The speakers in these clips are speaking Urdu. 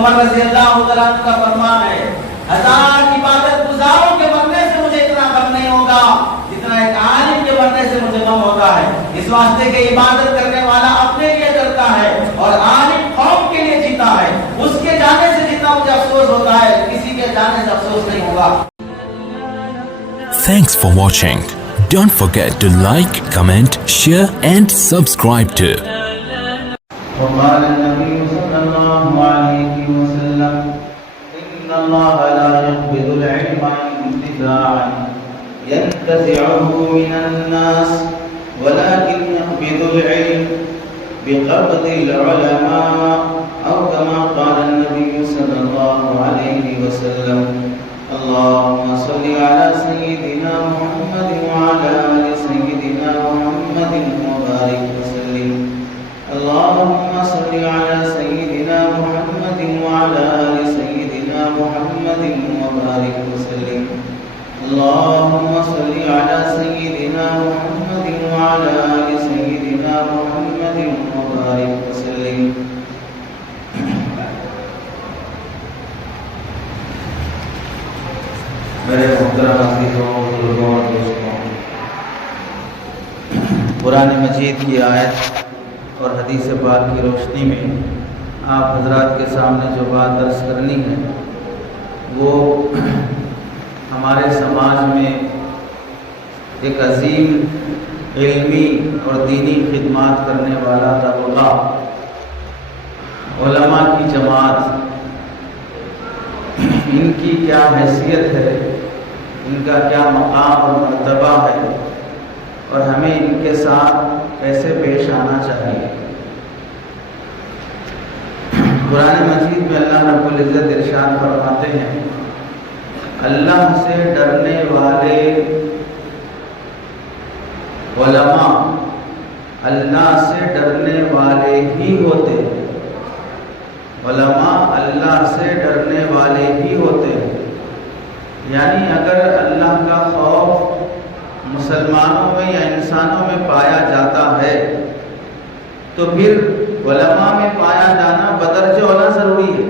عمر رضی اللہ عنہ کا فرمان ہے 1000 عبادت گزاروں کے مرنے سے مجھے اتنا غم نہیں ہوگا جتنا ایک عالم کے مرنے سے مجھے غم ہوتا ہے. اس واسطے کہ عبادت کرنے والا اپنے لیے کرتا ہے اور عالم قوم کے لیے جیتا ہے. اس کے جانے سے جتنا مجھے افسوس ہوتا ہے کسی کے جانے سے افسوس نہیں ہوگا. Thanks for watching. Don't forget to like, comment, share and subscribe to. وقال النبي صلى الله عليه وسلم إن الله لا يقبض العلم انتزاعا ينتزعه من الناس ولكن يقبض العلم بقبض العلماء أو كما قال النبي صلى الله عليه وسلم. اللهم صل على سيدنا محمد وعلى آل سيدنا محمد وبارك وسلم. اللهم صل على سيدنا محمد وعلى آل سيدنا محمد وبارك وسلم. اللهم صل على سيدنا محمد وعلى آل سيدنا محمد وبارك وسلم. میرے محترم عزیزوں، بزرگوں اور دوستوں، قرآن مجید کی آیت اور حدیث پاک کی روشنی میں آپ حضرات کے سامنے جو بات عرض کرنی ہے وہ ہمارے سماج میں ایک عظیم علمی اور دینی خدمات کرنے والا طبقہ، علماء کی جماعت، ان کی کیا حیثیت ہے، ان کا کیا مقام اور مرتبہ ہے اور ہمیں ان کے ساتھ کیسے پیش آنا چاہیے. قرآن مجید میں اللہ رب العزت ارشاد فرماتے ہیں اللہ سے ڈرنے والے علماء اللہ سے ڈرنے والے ہی ہوتے ہیں. علماء اللہ سے ڈرنے والے ہی ہوتے ہیں. یعنی اگر اللہ کا خوف مسلمانوں میں یا انسانوں میں پایا جاتا ہے تو پھر علماء میں پایا جانا بدرجہ اولا ضروری ہے.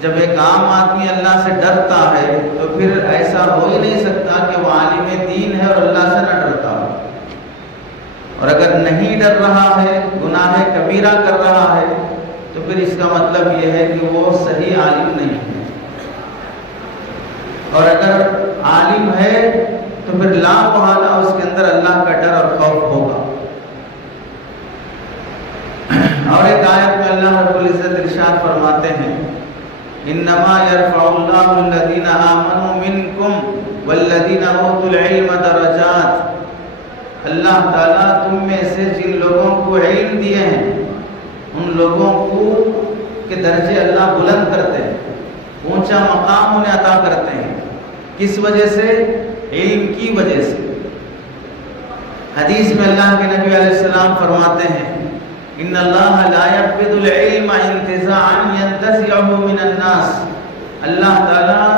جب ایک عام آدمی اللہ سے ڈرتا ہے تو پھر ایسا ہو ہی نہیں سکتا کہ وہ عالم دین ہے اور اللہ سے نہ ڈرتا ہو. اور اگر نہیں ڈر رہا ہے، گناہ کبیرہ کر رہا ہے، تو پھر اس کا مطلب یہ ہے کہ وہ صحیح عالم نہیں ہے. اور اگر عالم ہے تو پھر لا محالہ اس کے اندر اللہ کا ڈر اور خوف ہوگا. اور ایک آیت میں اللہ رب العزت ارشاد فرماتے ہیں انما يرفع الله الذين آمنوا منكم والذين اوتوا العلم درجات. اللہ تعالیٰ تم میں سے جن لوگوں کو علم دیے ہیں ان لوگوں کو کے درجے اللہ بلند کرتے ہیں، اونچا مقام انہیں عطا کرتے ہیں. کس وجہ سے؟ علم کی وجہ سے. حدیث میں اللہ کے نبی علیہ السلام فرماتے ہیں ان اللہ لا يقبض العلم انتزاعا ينتزعه من الناس. اللہ تعالیٰ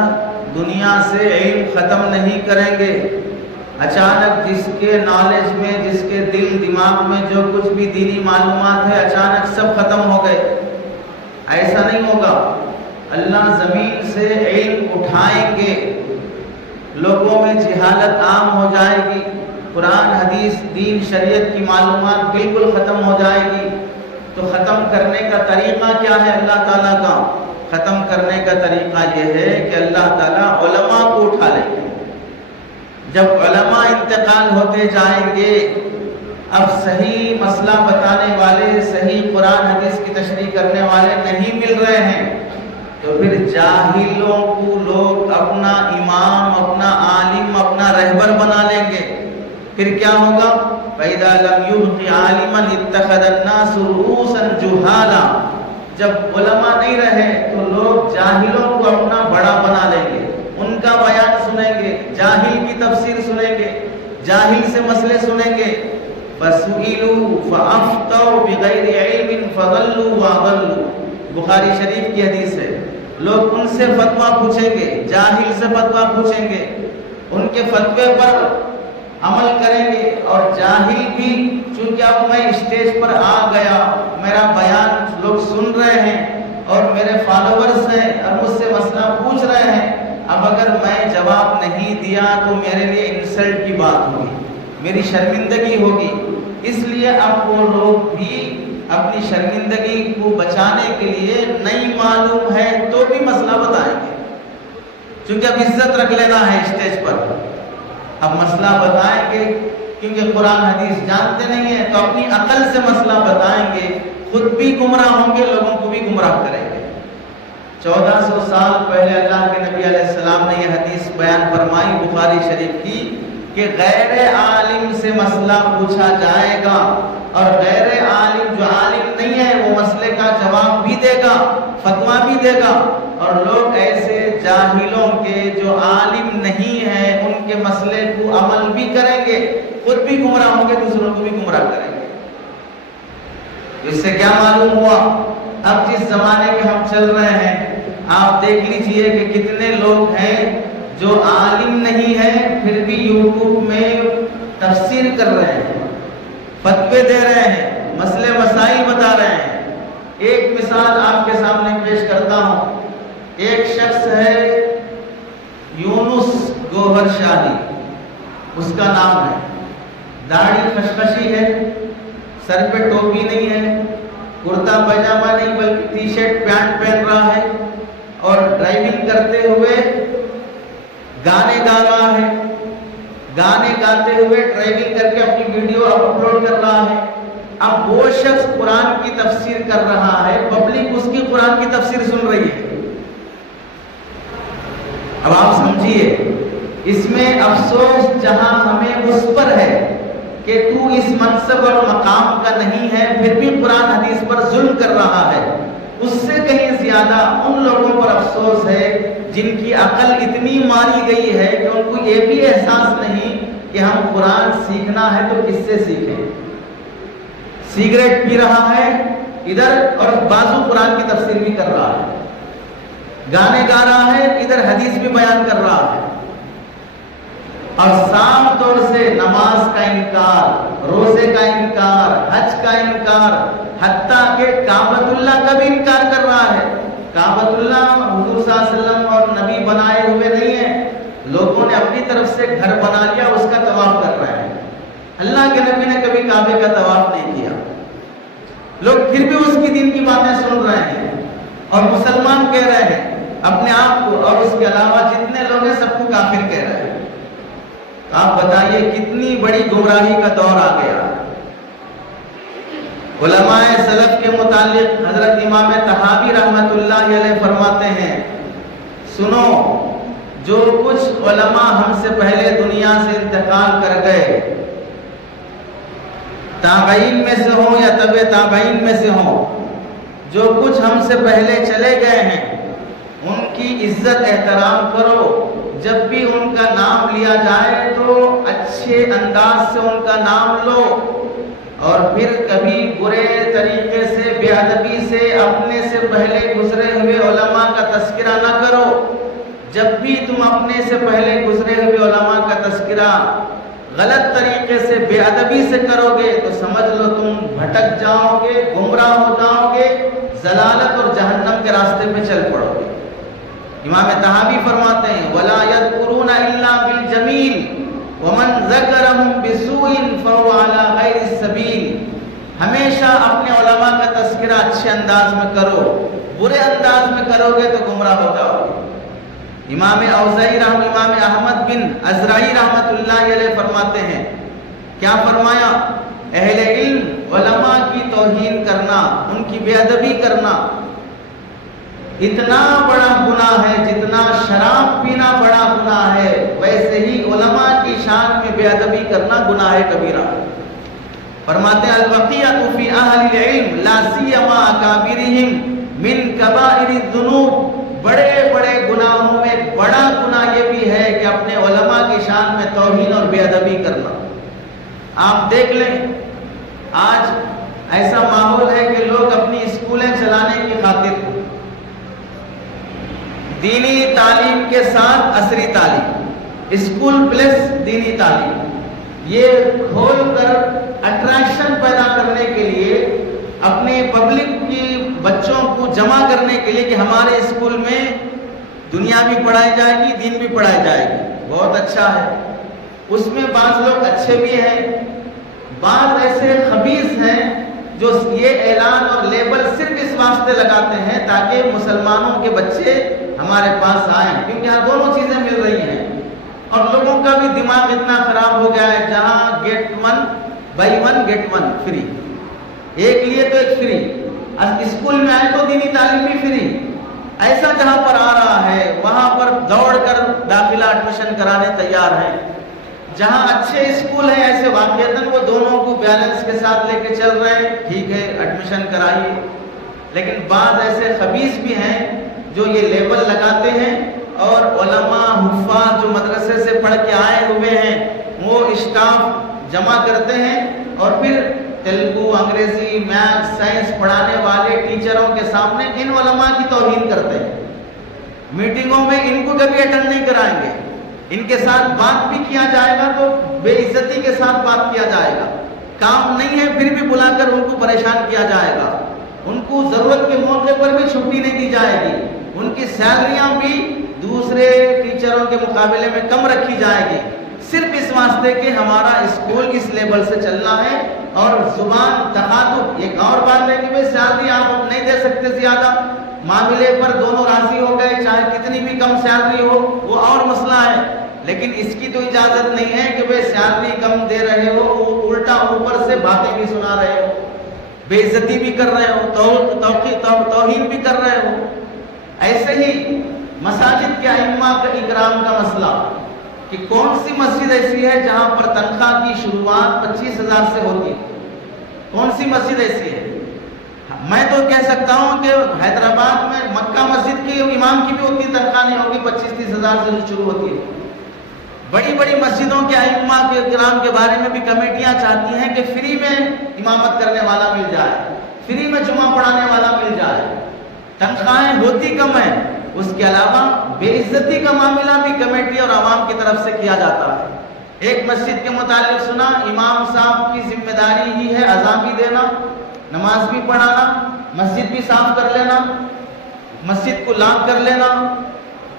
دنیا سے علم ختم نہیں کریں گے اچانک. جس کے نالج میں، جس کے دل دماغ میں جو کچھ بھی دینی معلومات ہے اچانک سب ختم ہو گئے، ایسا نہیں ہوگا. اللہ زمین سے علم اٹھائیں گے، لوگوں میں جہالت عام ہو جائے گی، قرآن حدیث دین شریعت کی معلومات بالکل ختم ہو جائے گی. تو ختم کرنے کا طریقہ کیا ہے اللہ تعالیٰ کا؟ ختم کرنے کا طریقہ یہ ہے کہ اللہ تعالیٰ علماء کو اٹھا لیں گے. جب علماء انتقال ہوتے جائیں گے، اب صحیح مسئلہ بتانے والے، صحیح قرآن حدیث کی تشریح کرنے والے نہیں مل رہے ہیں تو پھر جاہلوں کو لوگ اپنا امام، اپنا عالم، اپنا رہبر بنا لیں گے. پھر کیا ہوگا؟ فَإِذَا لَمْ يُبْقِ عَالِمًا اتَّخَذَ النَّاسُ رُؤُوسًا جُهَالًا. جب علماء نہیں رہے تو لوگ جاہلوں کو اپنا بڑا بنا لیں گے، ان کا بیان سنیں گے، جاہل کی تفسیر سنیں گے، جاہل سے مسئلے سنیں گے. فَسُئِلُوا فَأَفْتَوْا بِغَيْرِ عِلْمٍ فَضَلُّوا وَأَضَلُّوا. بخاری شریف کی حدیث ہے. لوگ ان سے فتویٰ پوچھیں گے، جاہل سے فتویٰ پوچھیں گے، ان کے فتوے پر عمل کریں گے. اور جاہل بھی چونکہ اب میں اسٹیج پر آ گیا، میرا بیان لوگ سن رہے ہیں اور میرے فالوورز ہیں اور مجھ سے مسئلہ پوچھ رہے ہیں، اب اگر میں جواب نہیں دیا تو میرے لیے انسلٹ کی بات ہوگی، میری شرمندگی ہوگی، اس لیے اب وہ لوگ بھی اپنی شرمندگی کو بچانے کے لیے نہیں معلوم ہے تو بھی مسئلہ بتائیں گے، کیونکہ اب عزت رکھ لینا ہے اسٹیج پر، اب مسئلہ بتائیں گے کیونکہ قرآن حدیث جانتے نہیں ہیں تو اپنی عقل سے مسئلہ بتائیں گے، خود بھی گمراہ ہوں گے، لوگوں کو بھی گمراہ کریں گے۔ 1400 سال پہلے اللہ کے نبی علیہ السلام نے یہ حدیث بیان فرمائی بخاری شریف کی کہ غیر عالم سے مسئلہ پوچھا جائے گا اور غیر عالم جو عالم نہیں ہے وہ مسئلے کا جواب بھی دے گا، فتویٰ بھی دے گا، اور لوگ ایسے جاہلوں کے جو عالم نہیں ہیں ان کے مسئلے کو عمل بھی کریں گے، خود بھی گمراہ ہوں گے، دوسروں کو بھی گمراہ کریں گے۔ اس سے کیا معلوم ہوا؟ اب جس زمانے میں ہم چل رہے ہیں آپ دیکھ لیجئے کہ کتنے لوگ ہیں جو عالم نہیں ہیں پھر بھی یوٹیوب میں تفسیر کر رہے ہیں، فتوے دے رہے ہیں، مسئلے مسائل بتا رہے ہیں۔ ایک مثال آپ کے سامنے پیش کرتا ہوں، ایک شخص ہے یونس گوہر شاہی، اس کا نام ہے، داڑھی خشخشی ہے، سر پہ ٹوپی نہیں ہے، کرتا پائجامہ نہیں بلکہ ٹی شرٹ پینٹ پہن رہا ہے، اور ڈرائیونگ کرتے ہوئے گانے گا رہا ہے، گانے گاتے ہوئے ڈرائیونگ کر کے اپنی ویڈیو اپلوڈ کر رہا ہے۔ اب وہ شخص قرآن کی تفسیر کر رہا ہے، پبلک اس کی قرآن کی تفسیر سن رہی ہے۔ اب آپ سمجھیے اس میں افسوس جہاں ہمیں اس پر ہے کہ تو اس منصب اور مقام کا نہیں ہے پھر بھی قرآن حدیث پر ظلم کر رہا ہے، اس سے کہیں زیادہ ان لوگوں پر افسوس ہے جن کی عقل اتنی ماری گئی ہے کہ ان کو یہ بھی احساس نہیں کہ ہم قرآن سیکھنا ہے تو کس سے سیکھیں۔ سگریٹ پی رہا ہے ادھر اور بازو قرآن کی تفسیر بھی کر رہا ہے، گانے گا رہا ہے ادھر حدیث بھی بیان کر رہا ہے، اور صاف طور سے نماز کا انکار، روزے کا انکار، حج کا انکار، حتیٰ کہ کعبۃ اللہ کا بھی انکار کر رہا ہے۔ کعبۃ اللہ حضور صلی اللہ علیہ وسلم اور نبی بنائے ہوئے نہیں ہیں، لوگوں نے اپنی طرف سے گھر بنا لیا، اس کا طواف کر رہے ہیں۔ اللہ کے نبی نے کبھی کعبے کا طواف نہیں کیا، لوگ پھر بھی اس کی دین کی باتیں سن رہے ہیں اور مسلمان کہہ رہے ہیں اپنے آپ کو، اور اس کے علاوہ جتنے لوگ ہیں سب کو کافر کہہ رہے ہیں۔ آپ بتائیے کتنی بڑی گمراہی کا دور آ گیا۔ علماء سلف کے متعلق حضرت امام طحاوی رحمۃ اللہ علیہ فرماتے ہیں، سنو جو کچھ علماء ہم سے پہلے دنیا سے انتقال کر گئے، تابعین میں سے ہوں یا تبع تابعین میں سے ہوں، جو کچھ ہم سے پہلے چلے گئے ہیں ان کی عزت احترام کرو، جب بھی ان کا نام لیا جائے تو اچھے انداز سے ان کا نام لو، اور پھر کبھی برے طریقے سے بے ادبی سے اپنے سے پہلے گزرے ہوئے علماء کا تذکرہ نہ کرو۔ جب بھی تم اپنے سے پہلے گزرے ہوئے علماء کا تذکرہ غلط طریقے سے بے ادبی سے کرو گے تو سمجھ لو تم بھٹک جاؤ گے، گمراہ ہو جاؤ گے، ضلالت اور جہنم کے راستے پہ چل پڑو گے۔ امام طحاوی فرماتے ہیں وَلَا يَذْكُرُونَ إِلَّا بِالْجَمِيلِ وَمَنْ ذَكَرَهُمْ بِسُوءٍ فَهُوَ عَلَى غَيْرِ السَّبِيلِ۔ ہمیشہ اپنے علماء کا تذکرہ اچھے انداز میں کرو، برے انداز میں کرو گے تو گمراہ ہو جاؤ گے۔ امام اوزاعی امام احمد بن ازرعی رحمۃ اللہ علیہ فرماتے ہیں، کیا فرمایا؟ اہل علم علماء کی توہین کرنا، ان کی بے ادبی کرنا اتنا بڑا گناہ ہے جتنا شراب پینا بڑا گناہ ہے، ویسے ہی علماء کی شان میں بے ادبی کرنا گناہ کبیرہ۔ فرماتے ہیں البقیۃ فی اہل العلم لا سیما اکابرہم من کبائر الذنوب، بڑے بڑے گناہوں میں بڑا گناہ یہ بھی ہے کہ اپنے علماء کی شان میں توہین اور بے ادبی کرنا۔ آپ دیکھ لیں آج ایسا ماحول ہے کہ لوگ اپنی اسکولیں چلانے کی خاطر دینی تعلیم کے ساتھ عصری تعلیم، اسکول پلس دینی تعلیم، یہ کھول کر اٹریکشن پیدا کرنے کے لیے اپنی پبلک کی بچوں کو جمع کرنے کے لیے کہ ہمارے اسکول میں دنیا بھی پڑھائی جائے گی، دین بھی پڑھائی جائے گی، بہت اچھا ہے۔ اس میں بعض لوگ اچھے بھی ہیں، بعض ایسے خبیث ہیں جو یہ اعلان اور لیبل صرف اس واسطے لگاتے ہیں تاکہ مسلمانوں کے بچے ہمارے پاس آئیں، کیونکہ یہاں دونوں چیزیں مل رہی ہیں۔ اور لوگوں کا بھی دماغ اتنا خراب ہو گیا ہے، جہاں گیٹ 1 بائی 1 گیٹ 1 فری، ایک لیے تو ایک فری، اسکول میں آئے تو دینی تعلیم بھی فری، ایسا جہاں پر آ رہا ہے وہاں پر دوڑ کر داخلہ ایڈمیشن کرانے تیار ہیں۔ جہاں اچھے اسکول ہیں ایسے واقعتاً وہ دونوں کو بیلنس کے ساتھ لے کے چل رہے ہیں، ٹھیک ہے ایڈمیشن کرائیے، لیکن بعض ایسے خبیث بھی ہیں جو یہ لیبل لگاتے ہیں اور علماء حفاظ جو مدرسے سے پڑھ کے آئے ہوئے ہیں وہ اسٹاف جمع کرتے ہیں اور پھر تیلگو، انگریزی، میتھ، سائنس پڑھانے والے ٹیچروں کے سامنے ان علماء کی توہین کرتے ہیں۔ میٹنگوں میں ان کو کبھی اٹینڈ نہیں کرائیں گے، ان کے ساتھ بات بھی کیا جائے گا تو بے عزتی کے ساتھ بات کیا جائے گا، کام نہیں ہے پھر بھی بلا کر ان کو پریشان کیا جائے گا، ان کو ضرورت کے موقع پر بھی چھٹی نہیں دی جائے گی، ان کی سیلریاں بھی دوسرے ٹیچروں کے مقابلے میں کم رکھی جائے گی، صرف اس واسطے کہ ہمارا اسکول اس لیول سے چلنا ہے۔ اور زبان تخاطب، ایک اور بات ہے کہ بھئی سیلری آپ نہیں دے سکتے زیادہ، معاملے پر دونوں راضی ہو گئے چاہے کتنی بھی کم سیلری ہو، وہ اور مسئلہ ہے، لیکن اس کی تو اجازت نہیں ہے کہ بھئی سیلری کم دے رہے ہو، وہ الٹا اوپر سے باتیں بھی سنا رہے ہو، بے عزتی بھی کر رہے ہو، توہین بھی کر رہے ہو۔ ایسے ہی مساجد کے ائمہ کا اکرام کا مسئلہ کہ کون سی مسجد ایسی ہے جہاں پر تنخواہ کی شروعات 25,000 سے ہوتی ہے؟ کون سی مسجد ایسی ہے؟ میں تو کہہ سکتا ہوں کہ حیدرآباد میں مکہ مسجد کی امام کی بھی اتنی تنخواہ نہیں ہوگی، 25-30,000 سے شروع ہوتی ہے۔ بڑی بڑی مسجدوں کے ائمہ کے کرام کے بارے میں بھی کمیٹیاں چاہتی ہیں کہ فری میں امامت کرنے والا مل جائے، فری میں جمعہ پڑھانے والا مل جائے، تنخواہیں ہوتی کم ہیں، اس کے علاوہ بے عزتی کا معاملہ بھی کمیٹی اور عوام کی طرف سے کیا جاتا ہے۔ ایک مسجد کے متعلق سنا، امام صاحب کی ذمہ داری ہی ہے اذان بھی دینا، نماز بھی پڑھانا، مسجد بھی صاف کر لینا، مسجد کو لاک کر لینا،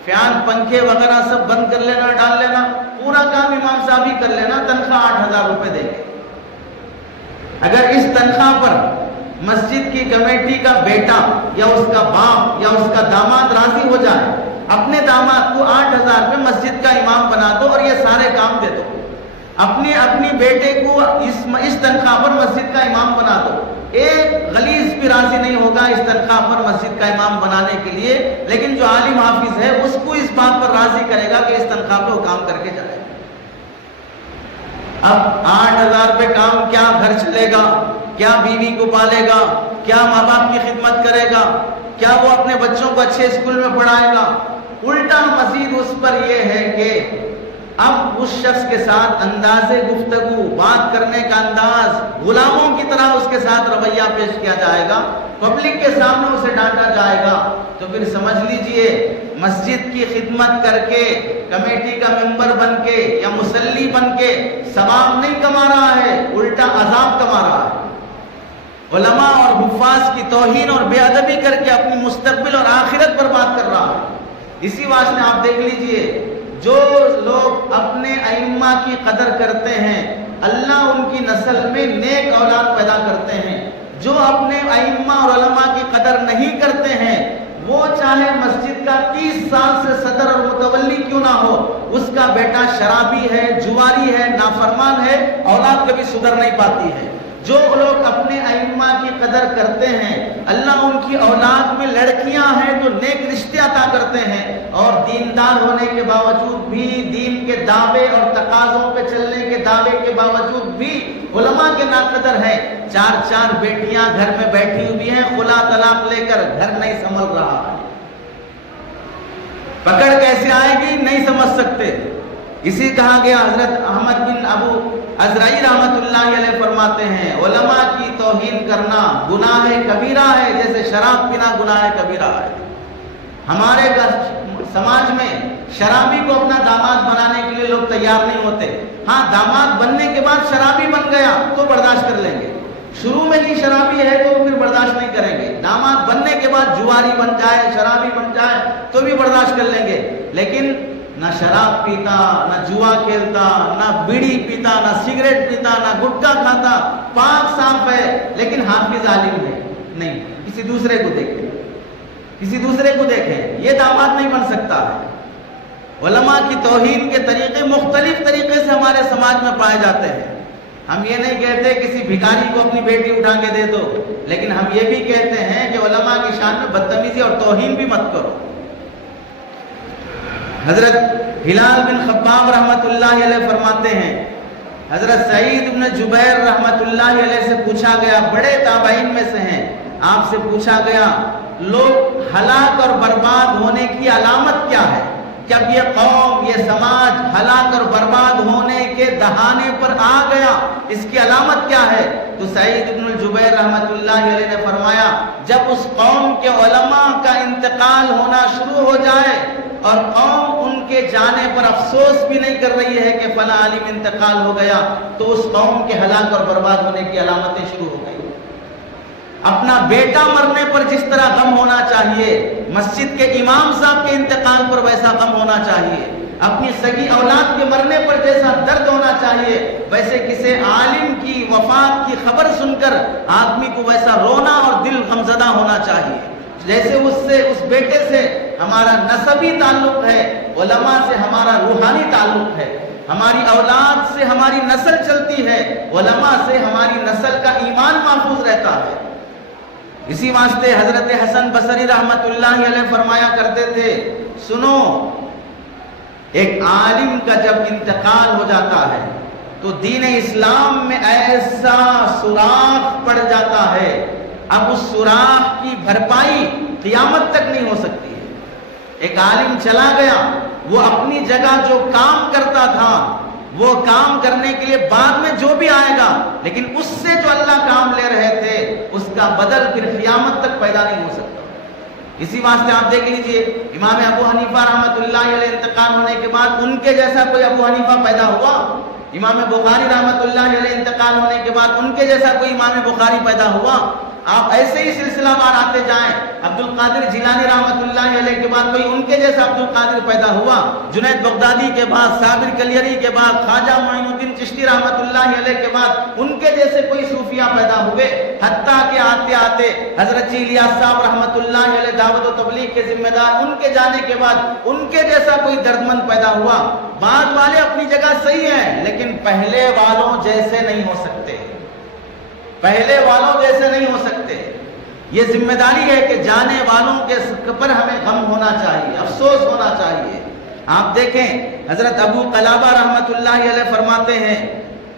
فیان پنکھے وغیرہ سب بند کر لینا، ڈال لینا، پورا کام امام صاحب ہی کر لینا، تنخواہ 8,000 روپے دیں گے۔ اگر اس تنخواہ پر مسجد کی کمیٹی کا بیٹا یا اس کا باپ یا اس کا داماد راضی ہو جائے، اپنے داماد کو 8,000 روپے مسجد کا امام بنا دو اور یہ سارے کام دے دو، اپنی بیٹے کو اس تنخواہ پر مسجد کا امام بنا دو، ایک غلیظ بھی راضی نہیں ہوگا اس تنخواہ پر مسجد کا امام بنانے کے لیے، لیکن جو عالم حافظ ہے اس کو اس بات پر راضی کرے گا کہ اس تنخواہ پہ وہ کام کر کے جائے۔ اب 8,000 روپے کام، کیا گھر چلے گا، کیا بیوی کو پالے گا، کیا ماں باپ کی خدمت کرے گا، کیا وہ اپنے بچوں کو اچھے اسکول میں پڑھائے گا؟ الٹا مزید اس پر یہ ہے کہ اب اس شخص کے ساتھ انداز گفتگو، بات کرنے کا انداز غلاموں کی طرح اس کے ساتھ رویہ پیش کیا جائے گا، پبلک کے سامنے اسے ڈانٹا جائے گا، تو پھر سمجھ لیجئے مسجد کی خدمت کر کے، کمیٹی کا ممبر بن کے یا مصلی بن کے ثواب نہیں کما رہا ہے، الٹا عذاب کما رہا ہے۔ علماء اور حفاظ کی توہین اور بے ادبی کر کے اپنی مستقبل اور آخرت برباد کر رہا ہے۔ اسی واسطے آپ دیکھ لیجئے، جو لوگ اپنے ائمہ کی قدر کرتے ہیں اللہ ان کی نسل میں نیک اولاد پیدا کرتے ہیں، جو اپنے ائمہ اور علماء کی قدر نہیں کرتے ہیں وہ چاہے مسجد کا 30 سال سے صدر اور متولی کیوں نہ ہو، اس کا بیٹا شرابی ہے، جواری ہے، نافرمان ہے، اولاد کبھی سدھر نہیں پاتی ہے۔ جو لوگ اپنے ائمہ کی قدر کرتے ہیں اللہ ان کی اولاد میں لڑکیاں ہیں جو نیک رشتے عطا کرتے ہیں، اور دیندار ہونے کے باوجود بھی، دین کے دعوے اور تقاضوں پہ چلنے کے دعوے کے باوجود بھی علماء کے ناقدر ہیں۔ 4 بیٹیاں گھر میں بیٹھی ہوئی ہیں، خلا طلاق لے کر گھر نہیں سنبھل رہا ہے، پکڑ کیسے آئے گی نہیں سمجھ سکتے۔ اسی کہا گیا، حضرت احمد بن ابو عزرائی رحمت اللہ علیہ فرماتے ہیں علماء کی توہین کرنا گناہ کبیرہ ہے، جیسے شراب پینا گناہ کبیرہ ہے۔ ہمارے سماج میں شرابی کو اپنا داماد بنانے کے لیے لوگ تیار نہیں ہوتے، ہاں داماد بننے کے بعد شرابی بن گیا تو برداشت کر لیں گے، شروع میں ہی شرابی ہے تو پھر برداشت نہیں کریں گے، داماد بننے کے بعد جواری بن جائے، شرابی بن جائے تو بھی برداشت کر لیں گے، لیکن نہ شراب پیتا، نہ جوا کھیلتا، نہ بیڑی پیتا، نہ سگریٹ پیتا، نہ گٹکا کھاتا، پاک صاف ہے، لیکن حافظ عالم ہے، نہیں، کسی دوسرے کو دیکھیں، کسی دوسرے کو دیکھیں، یہ داماد نہیں بن سکتا ہے۔ علماء کی توہین کے طریقے مختلف طریقے سے ہمارے سماج میں پائے جاتے ہیں۔ ہم یہ نہیں کہتے کسی بھکاری کو اپنی بیٹی اٹھا کے دے دو، لیکن ہم یہ بھی کہتے ہیں کہ علماء کی شان میں بدتمیزی اور توہین بھی مت کرو۔ حضرت ہلال بن خباب رحمت اللہ علیہ فرماتے ہیں، حضرت سعید بن جبیر رحمت اللہ علیہ سے پوچھا گیا، بڑے تابعین میں سے ہیں، آپ سے پوچھا گیا لوگ ہلاک اور برباد ہونے کی علامت کیا ہے؟ جب یہ قوم، یہ سماج ہلاک اور برباد ہونے کے دہانے پر آ گیا، اس کی علامت کیا ہے؟ تو سعید بن الجبیر رحمت اللہ علیہ نے فرمایا، جب اس قوم کے علماء کا انتقال ہونا شروع ہو جائے اور قوم ان کے جانے پر افسوس بھی نہیں کر رہی ہے کہ فلاں عالم انتقال ہو گیا، تو اس قوم کے ہلاک اور برباد ہونے کی علامتیں شروع ہو گئی۔ اپنا بیٹا مرنے پر جس طرح غم ہونا چاہیے، مسجد کے امام صاحب کے انتقال پر ویسا غم ہونا چاہیے، اپنی سگی اولاد کے مرنے پر جیسا درد ہونا چاہیے، ویسے کسی عالم کی وفات کی خبر سن کر آدمی کو ویسا رونا اور دل غمزدہ ہونا چاہیے، جیسے اس بیٹے سے ہمارا نسبی تعلق ہے، علماء سے ہمارا روحانی تعلق ہے، ہماری اولاد سے ہماری نسل چلتی ہے، علماء سے ہماری نسل کا ایمان محفوظ رہتا ہے۔ اسی واسطے حضرت حسن بصری رحمت اللہ علیہ فرمایا کرتے تھے، سنو، ایک عالم کا جب انتقال ہو جاتا ہے تو دین اسلام میں ایسا سوراخ پڑ جاتا ہے، اب اس سوراخ کی بھرپائی قیامت تک نہیں ہو سکتی ہے۔ ایک عالم چلا گیا، وہ اپنی جگہ جو کام کرتا تھا وہ کام کرنے کے لیے بعد میں جو بھی آئے گا، لیکن اس سے جو اللہ کام لے رہے تھے اس کا بدل پھر قیامت تک پیدا نہیں ہو سکتا۔ اسی واسطے آپ دیکھ لیجئے، امام ابو حنیفہ رحمت اللہ علیہ انتقال ہونے کے بعد ان کے جیسا کوئی ابو حنیفہ پیدا ہوا؟ امام بخاری رحمت اللہ علیہ انتقال ہونے کے بعد ان کے جیسا کوئی امام بخاری پیدا ہوا؟ آپ ایسے ہی سلسلہ وار آتے جائیں، عبد القادر جیلانی رحمت اللہ علیہ کے بعد کوئی ان کے جیسا عبد القادر پیدا ہوا، جنید بغدادی کے بعد، صابر کلیری کے بعد، خواجہ معین الدین چشتی رحمت اللہ علیہ کے بعد ان کے جیسے کوئی صوفیہ پیدا ہوئے، حتیٰ کہ آتے آتے حضرت الیاس صاحب رحمت اللہ علیہ دعوت و تبلیغ کے ذمہ دار، ان کے جانے کے بعد ان کے جیسا کوئی دردمند پیدا ہوا۔ بعد والے اپنی جگہ صحیح ہیں، لیکن پہلے والوں جیسے نہیں ہو سکتے، پہلے والوں جیسے نہیں ہو سکتے۔ یہ ذمہ داری ہے کہ جانے والوں کے پر ہمیں غم ہونا چاہیے، افسوس ہونا چاہیے۔ آپ دیکھیں حضرت ابو قلابہ رحمت اللہ علیہ فرماتے ہیں،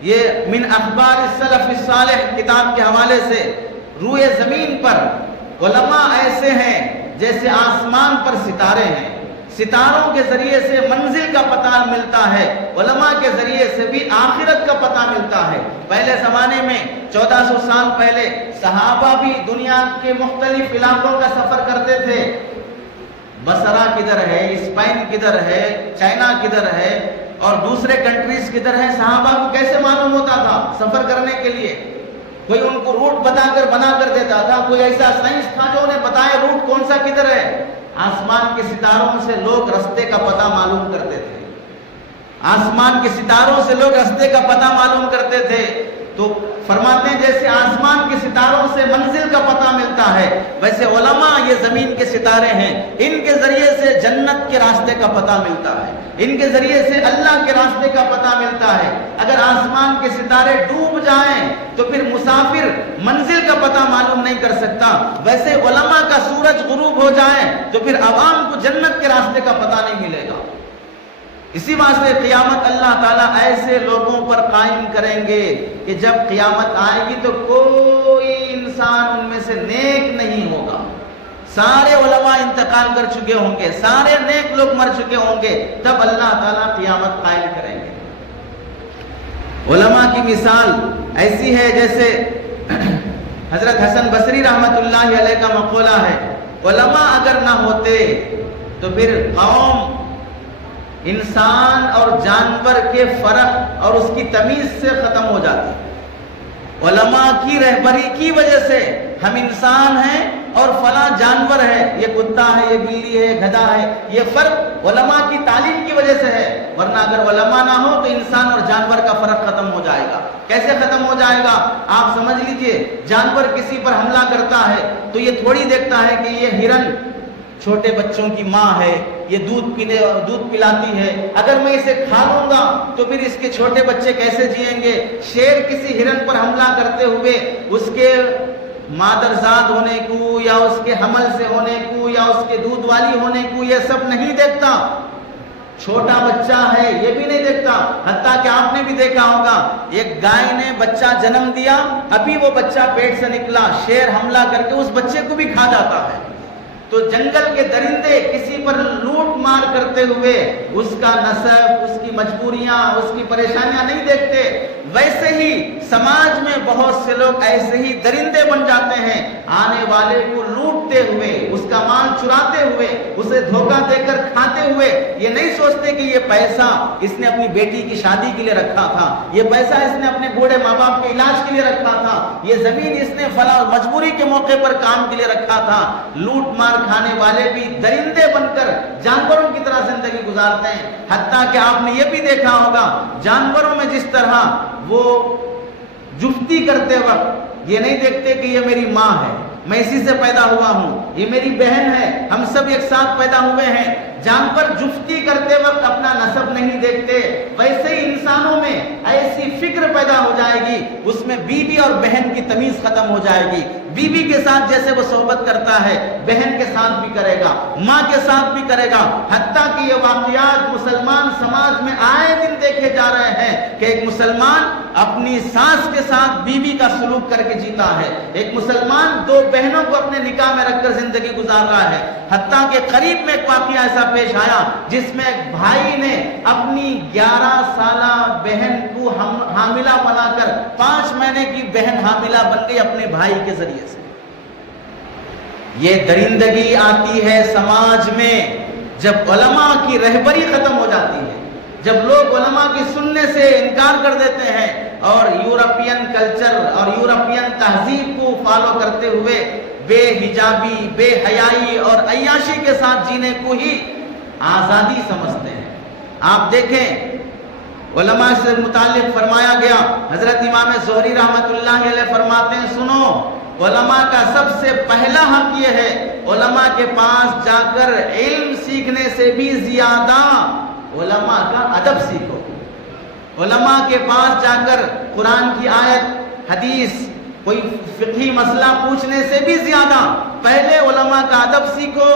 یہ من اخبار السلف الصالح کتاب کے حوالے سے، روئے زمین پر علماء ایسے ہیں جیسے آسمان پر ستارے ہیں، ستاروں کے ذریعے سے منزل کا پتہ ملتا ہے، علماء کے ذریعے سے بھی آخرت کا پتہ ملتا ہے۔ پہلے زمانے میں 1400 سال پہلے صحابہ بھی دنیا کے مختلف علاقوں کا سفر کرتے تھے، بصرہ کدھر ہے، اسپین کدھر ہے، چائنا کدھر ہے اور دوسرے کنٹریز کدھر ہے، صحابہ کو کیسے معلوم ہوتا تھا سفر کرنے کے لیے؟ کوئی ان کو روٹ بنا کر دیتا تھا، کوئی ایسا سائنس تھا جو انہیں بتائے روٹ کون سا کدھر ہے۔ آسمان کے ستاروں سے لوگ رستے کا پتہ معلوم کرتے تھے، آسمان کے ستاروں سے لوگ رستے کا پتہ معلوم کرتے تھے۔ تو فرماتے ہیں جیسے آسمان کے ستاروں سے منزل کا پتہ ملتا ہے، ویسے علماء یہ زمین کے ستارے ہیں، ان کے ذریعے سے جنت کے راستے کا پتہ ملتا ہے، ان کے ذریعے سے اللہ کے راستے کا پتہ ملتا ہے۔ اگر آسمان کے ستارے ڈوب جائیں تو پھر مسافر منزل کا پتہ معلوم نہیں کر سکتا، ویسے علماء کا سورج غروب ہو جائے تو پھر عوام کو جنت کے راستے کا پتہ نہیں ملے گا۔ اسی واسطے قیامت اللہ تعالیٰ ایسے لوگوں پر قائم کریں گے کہ جب قیامت آئے گی تو کوئی انسان ان میں سے نیک نہیں ہوگا، سارے علماء انتقال کر چکے ہوں گے، سارے نیک لوگ مر چکے ہوں گے، تب اللہ تعالیٰ قیامت قائم کریں گے۔ علماء کی مثال ایسی ہے جیسے حضرت حسن بصری رحمت اللہ علیہ کا مقولہ ہے، علماء اگر نہ ہوتے تو پھر قوم انسان اور جانور کے فرق اور اس کی تمیز سے ختم ہو جاتی۔ علماء کی رہبری کی وجہ سے ہم انسان ہیں اور فلاں جانور ہے، یہ کتا ہے، یہ بلی ہے، گدھا ہے، یہ فرق علماء کی تعلیم کی وجہ سے ہے، ورنہ اگر علماء نہ ہو تو انسان اور جانور کا فرق ختم ہو جائے گا۔ کیسے ختم ہو جائے گا؟ آپ سمجھ لیجئے، جانور کسی پر حملہ کرتا ہے تو یہ تھوڑی دیکھتا ہے کہ یہ ہرن چھوٹے بچوں کی ماں ہے، یہ دودھ پلاتی ہے، اگر میں اسے کھا لوں گا تو پھر اس کے چھوٹے بچے کیسے جئیں گے؟ شیر کسی ہرن پر حملہ کرتے ہوئے اس کے مادرزاد ہونے کو یا اس کے حمل سے ہونے کو یا اس کے دودھ والی ہونے کو یہ سب نہیں دیکھتا، چھوٹا بچہ ہے یہ بھی نہیں دیکھتا۔ حتیٰ کہ آپ نے بھی دیکھا ہوگا ایک گائے نے بچہ جنم دیا، ابھی وہ بچہ پیٹ سے نکلا، شیر حملہ کر کے اس بچے کو بھی کھا جاتا ہے۔ تو جنگل کے درندے کسی پر لوٹ مار کرتے ہوئے اس کا نسب، اس کی مجبوریاں، اس کی پریشانیاں نہیں دیکھتے، ویسے ہی سماج میں بہت سے لوگ ایسے ہی درندے بن جاتے ہیں، آنے والے کو لوٹتے ہوئے، اس کا مال چراتے ہوئے، اسے دھوکہ دے کر کھاتے ہوئے، یہ نہیں سوچتے کہ یہ پیسہ اس نے اپنی بیٹی کی شادی کے لیے رکھا تھا، یہ پیسہ اس نے اپنے بوڑھے ماں باپ کے علاج کے لیے رکھا تھا، یہ زمین اس نے فلاں مجبوری کے موقع پر کام کے لیے رکھا تھا۔ لوٹ مار کھانے والے بھی درندے بن کر جانوروں کی طرح زندگی گزارتے ہیں۔ حتیٰ کہ آپ نے یہ بھی دیکھا ہوگا جانوروں میں جس طرح وہ جفتی کرتے وقت یہ نہیں دیکھتے کہ یہ میری ماں ہے، میں اسی سے پیدا ہوا ہوں، یہ میری بہن ہے، ہم سب ایک ساتھ پیدا ہوئے ہیں، جانور جفتی کرتے وقت اپنا نسب نہیں دیکھتے، ویسے ہی انسانوں میں ایسی فکر پیدا ہو جائے گی، اس میں بیوی اور بہن کی تمیز ختم ہو جائے گی۔ بیوی کے ساتھ جیسے وہ صحبت کرتا ہے بہن کے ساتھ بھی کرے گا، ماں کے ساتھ بھی کرے گا۔ حتیٰ کہ یہ واقعات مسلمان سماج میں آئے دن دیکھے جا رہے ہیں کہ ایک مسلمان اپنی ساس کے ساتھ بیوی کا سلوک کر کے جیتا ہے، ایک مسلمان دو بہنوں کو اپنے نکاح میں رکھ کر زندگی گزار رہا ہے۔ حتیٰ کہ قریب میں ایک واقعہ ایسا پیش آیا جس میں ایک بھائی نے اپنی 11 سالہ بہن کو حاملہ بنا کر 5 مہینے کی بہن حاملہ بن گئی اپنے بھائی کے ذریعے سے۔ یہ درندگی آتی ہے سماج میں جب علماء کی رہبری ختم ہو جاتی ہے، جب لوگ علماء کی سننے سے انکار کر دیتے ہیں اور یورپین کلچر اور یورپین تہذیب کو فالو کرتے ہوئے بے حجابی، بے حیائی اور عیاشی کے ساتھ جینے کو ہی آزادی سمجھتے ہیں۔ آپ دیکھیں علماء سے متعلق فرمایا گیا، حضرت امام زہری رحمۃ اللہ علیہ فرماتے ہیں، سنو، علماء کا سب سے پہلا حق یہ ہے علماء کے پاس جا کر علم سیکھنے سے بھی زیادہ علماء کا ادب سیکھو۔ علماء کے پاس جا کر قرآن کی آیت، حدیث، کوئی فقہی مسئلہ پوچھنے سے بھی زیادہ پہلے علماء کا ادب سیکھو،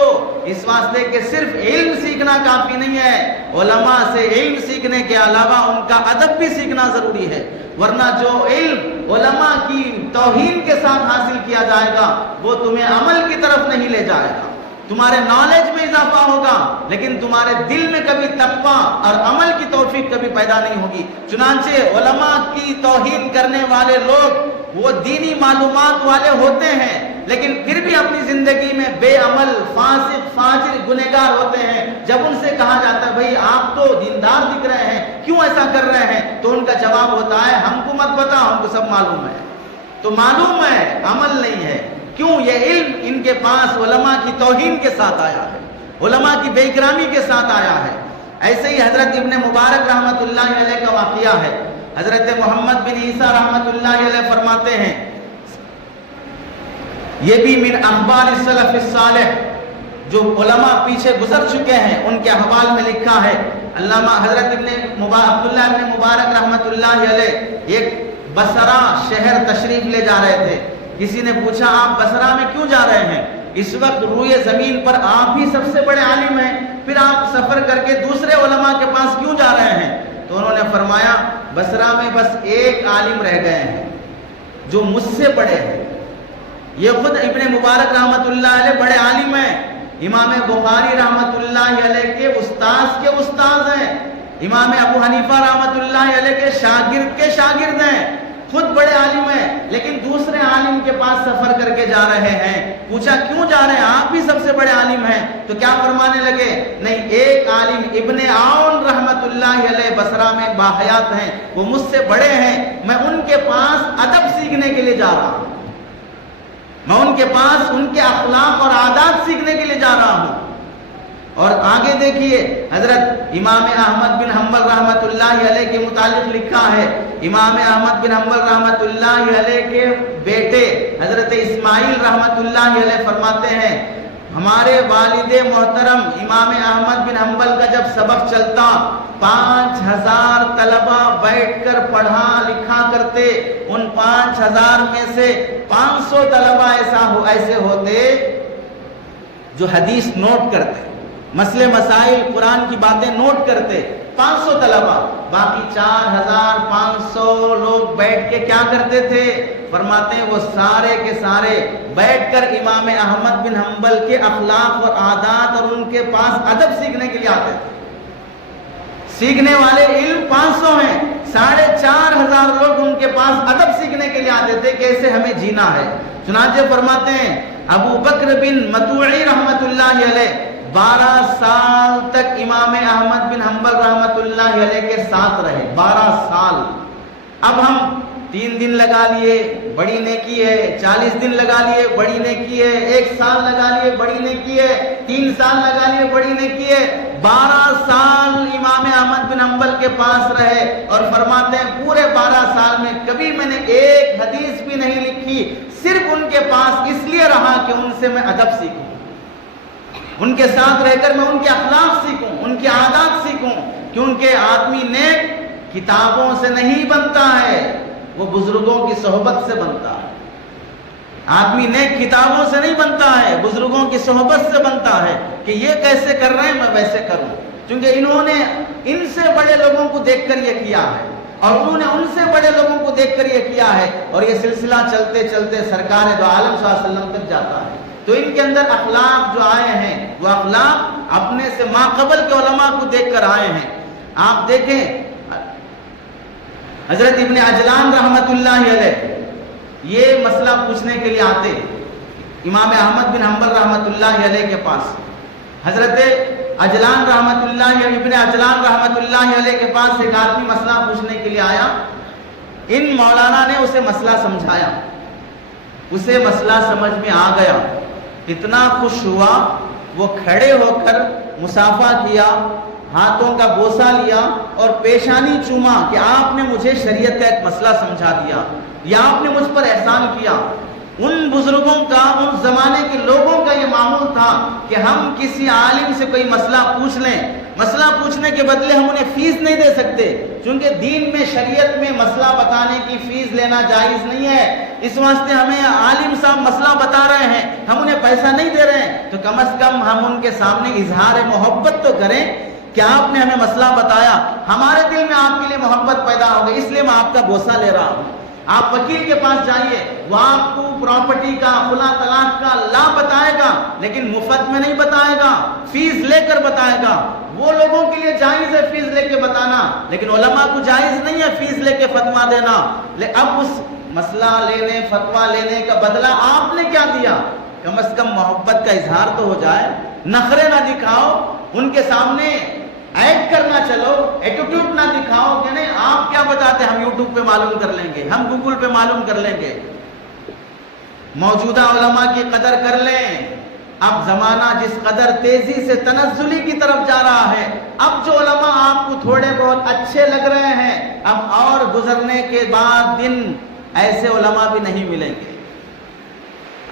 اس واسطے کہ صرف علم سیکھنا کافی نہیں ہے، علماء سے علم سیکھنے کے علاوہ ان کا ادب بھی سیکھنا ضروری ہے، ورنہ جو علم علماء کی توہین کے ساتھ حاصل کیا جائے گا وہ تمہیں عمل کی طرف نہیں لے جائے گا، تمہارے نالج میں اضافہ ہوگا لیکن تمہارے دل میں کبھی تقویٰ اور عمل کی توفیق کبھی پیدا نہیں ہوگی۔ چنانچہ علماء کی توہین کرنے والے لوگ وہ دینی معلومات والے ہوتے ہیں لیکن پھر بھی اپنی زندگی میں بے عمل، فاسق، فاجر، گنہگار ہوتے ہیں۔ جب ان سے کہا جاتا ہے بھئی آپ تو دیندار دکھ رہے ہیں، کیوں ایسا کر رہے ہیں، تو ان کا جواب ہوتا ہے ہم کو مت بتا، ہم کو سب معلوم ہے۔ تو معلوم ہے، عمل نہیں ہے۔ کیوں؟ یہ علم ان کے پاس علماء کی توہین کے ساتھ آیا ہے، علماء کی بے اکرامی کے ساتھ آیا ہے۔ ایسے ہی حضرت ابن مبارک رحمۃ اللہ علیہ کا واقعہ ہے، حضرت محمد بن عیسیٰ رحمۃ اللہ علیہ فرماتے ہیں، یہ بھی من اخبار السلف الصالح، جو علماء پیچھے گزر چکے ہیں ان کے احوال میں لکھا ہے۔ علامہ حضرت عبداللہ ابن مبارک رحمۃ اللہ علیہ ایک بصرہ شہر تشریف لے جا رہے تھے، کسی نے پوچھا آپ بصرہ میں کیوں جا رہے ہیں، اس وقت روئے زمین پر آپ ہی سب سے بڑے عالم ہیں، پھر آپ سفر کر کے دوسرے علماء کے پاس کیوں جا رہے ہیں؟ تو انہوں نے فرمایا بصرہ میں بس ایک عالم رہ گئے ہیں جو مجھ سے بڑے ہیں۔ یہ خود ابن مبارک رحمۃ اللہ علیہ بڑے عالم ہیں، امام بخاری رحمۃ اللہ علیہ کے استاذ ہیں، امام ابو حنیفہ رحمۃ اللہ علیہ کے شاگرد ہیں، خود بڑے عالم ہیں لیکن دوسرے عالم کے پاس سفر کر کے جا رہے ہیں. پوچھا کیوں جا رہے ہیں, آپ بھی سب سے بڑے عالم ہیں؟ تو کیا فرمانے لگے, نہیں, ایک عالم ابن عون رحمت اللہ علیہ بصرہ میں باحیات ہیں, وہ مجھ سے بڑے ہیں, میں ان کے پاس ادب سیکھنے کے لیے جا رہا ہوں, میں ان کے پاس ان کے اخلاق اور عادات سیکھنے کے لیے جا رہا ہوں. اور آگے دیکھیے حضرت امام احمد بن حنبل رحمت اللہ علیہ کے متعلق لکھا ہے. امام احمد بن حنبل رحمت اللہ علیہ کے بیٹے حضرت اسماعیل رحمت اللہ علیہ فرماتے ہیں, ہمارے والد محترم امام احمد بن حنبل کا جب سبق چلتا 5000 طلبہ بیٹھ کر پڑھا لکھا کرتے. ان 5000 میں سے 500 طلبہ ایسے ہوتے جو حدیث نوٹ کرتے, مسئلے مسائل قرآن کی باتیں نوٹ کرتے. 500 طلبہ, باقی 4500 لوگ بیٹھ کے کیا کرتے تھے؟ فرماتے ہیں وہ سارے کے سارے بیٹھ کر امام احمد بن حنبل کے اخلاق اور عادات اور ان کے پاس ادب سیکھنے کے لیے آتے تھے. سیکھنے والے علم 500 ہیں, 4500 لوگ ان کے پاس ادب سیکھنے کے لیے آتے تھے, کیسے ہمیں جینا ہے. چنانچہ فرماتے ہیں ابو بکر بن مطوعی رحمت اللہ علیہ 12 سال تک امام احمد بن حنبل رحمت اللہ علیہ کے ساتھ رہے. 12 سال. اب ہم 3 دن لگا لیے بڑی نیکی ہے, 40 دن لگا لیے بڑی نیکی ہے, 1 سال لگا لیے بڑی نیکی ہے, 3 سال لگا لیے بڑی نیکی ہے. 12 سال امام احمد بن حنبل کے پاس رہے اور فرماتے ہیں پورے 12 سال میں کبھی میں نے ایک حدیث بھی نہیں لکھی, صرف ان کے پاس اس لیے رہا کہ ان سے میں ادب سیکھوں, ان کے ساتھ رہ کر میں ان کے اخلاق سیکھوں, ان کے عادات سیکھوں. کیونکہ آدمی نیک کتابوں سے نہیں بنتا ہے, وہ بزرگوں کی صحبت سے بنتا ہے. آدمی نیک کتابوں سے نہیں بنتا ہے, بزرگوں کی صحبت سے بنتا ہے کہ یہ کیسے کر رہے ہیں میں ویسے کروں, کیونکہ انہوں نے ان سے بڑے لوگوں کو دیکھ کر یہ کیا ہے اور انہوں نے ان سے بڑے لوگوں کو دیکھ کر یہ کیا ہے. اور یہ سلسلہ چلتے چلتے سرکار دو عالم صلی اللہ علیہ وسلم تک جاتا ہے. تو ان کے اندر اخلاق جو آئے ہیں وہ اخلاق اپنے سے ماقبل کے علماء کو دیکھ کر آئے ہیں. آپ دیکھیں حضرت ابن عجلان رحمت اللہ علیہ یہ مسئلہ پوچھنے کے لیے آتے امام احمد بن حنبل رحمت اللہ علیہ کے پاس. حضرت عجلان رحمت اللہ ابن عجلان رحمت اللہ علیہ کے پاس ایک آدمی مسئلہ پوچھنے کے لیے آیا. ان مولانا نے اسے مسئلہ سمجھایا, اسے مسئلہ سمجھ میں آ گیا, اتنا خوش ہوا وہ کھڑے ہو کر مصافحہ کیا, ہاتھوں کا بوسہ لیا اور پیشانی چوما کہ آپ نے مجھے شریعت کا ایک مسئلہ سمجھا دیا یا آپ نے مجھ پر احسان کیا. ان بزرگوں کا, ان زمانے کے لوگوں کا یہ معمول تھا کہ ہم کسی عالم سے کوئی مسئلہ پوچھ لیں, مسئلہ پوچھنے کے بدلے ہم انہیں فیس نہیں دے سکتے, چونکہ دین میں شریعت میں مسئلہ بتانے کی فیس لینا جائز نہیں ہے. اس واسطے ہمیں عالم صاحب مسئلہ بتا رہے ہیں, ہم انہیں پیسہ نہیں دے رہے ہیں, تو کم از کم ہم ان کے سامنے اظہار محبت تو کریں کہ آپ نے ہمیں مسئلہ بتایا, ہمارے دل میں آپ کے لیے محبت پیدا ہو گئی, اس لیے میں آپ کا بوسہ لے رہا ہوں. آپ وکیل کے پاس جائیے, وہ آپ کو پراپرٹی کا خلا طلاق کا لا بتائے گا لیکن مفت میں نہیں بتائے گا, فیس لے کر بتائے گا. وہ لوگوں کے لیے جائز ہے فیس لے کے بتانا, لیکن علماء کو جائز نہیں ہے فیس لے کے فتویٰ دینا. اب اس مسئلہ لینے فتویٰ لینے کا بدلہ آپ نے کیا دیا؟ کم از کم محبت کا اظہار تو ہو جائے, نخرے نہ دکھاؤ, ان کے سامنے ایکٹ کرنا چلو, ایٹیٹیوڈ نہ دکھاؤ کہ نہیں آپ کیا بتاتے ہم یوٹیوب پہ معلوم کر لیں گے, ہم گوگل پہ معلوم کر لیں گے. موجودہ علماء کی قدر کر لیں. اب زمانہ جس قدر تیزی سے تنزلی کی طرف جا رہا ہے, اب جو علماء آپ کو تھوڑے بہت اچھے لگ رہے ہیں, اب اور گزرنے کے بعد دن ایسے علماء بھی نہیں ملیں گے.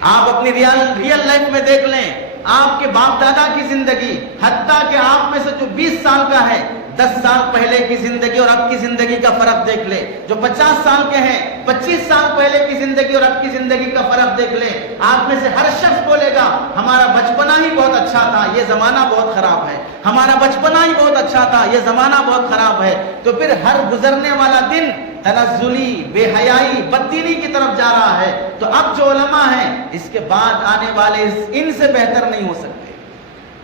آپ اپنی ریئل لائف میں دیکھ لیں, آپ کے باپ دادا کی زندگی, حتیٰ کہ آپ میں سے جو 20 سال کا ہے 10 سال پہلے کی زندگی اور اب کی زندگی کا فرق دیکھ لے. جو 50 سال کے ہیں 25 سال پہلے کی زندگی اور اب کی زندگی کا فرق دیکھ لے. آپ میں سے ہر شخص بولے گا ہمارا بچپنا ہی بہت اچھا تھا, یہ زمانہ بہت خراب ہے, ہمارا بچپنا ہی بہت اچھا تھا, یہ زمانہ بہت خراب ہے. تو پھر ہر گزرنے والا دن تنزلی, بے حیائی, بددینی کی طرف جا رہا ہے. تو اب جو علماء ہیں اس کے بعد آنے والے ان سے بہتر نہیں ہو سکتے.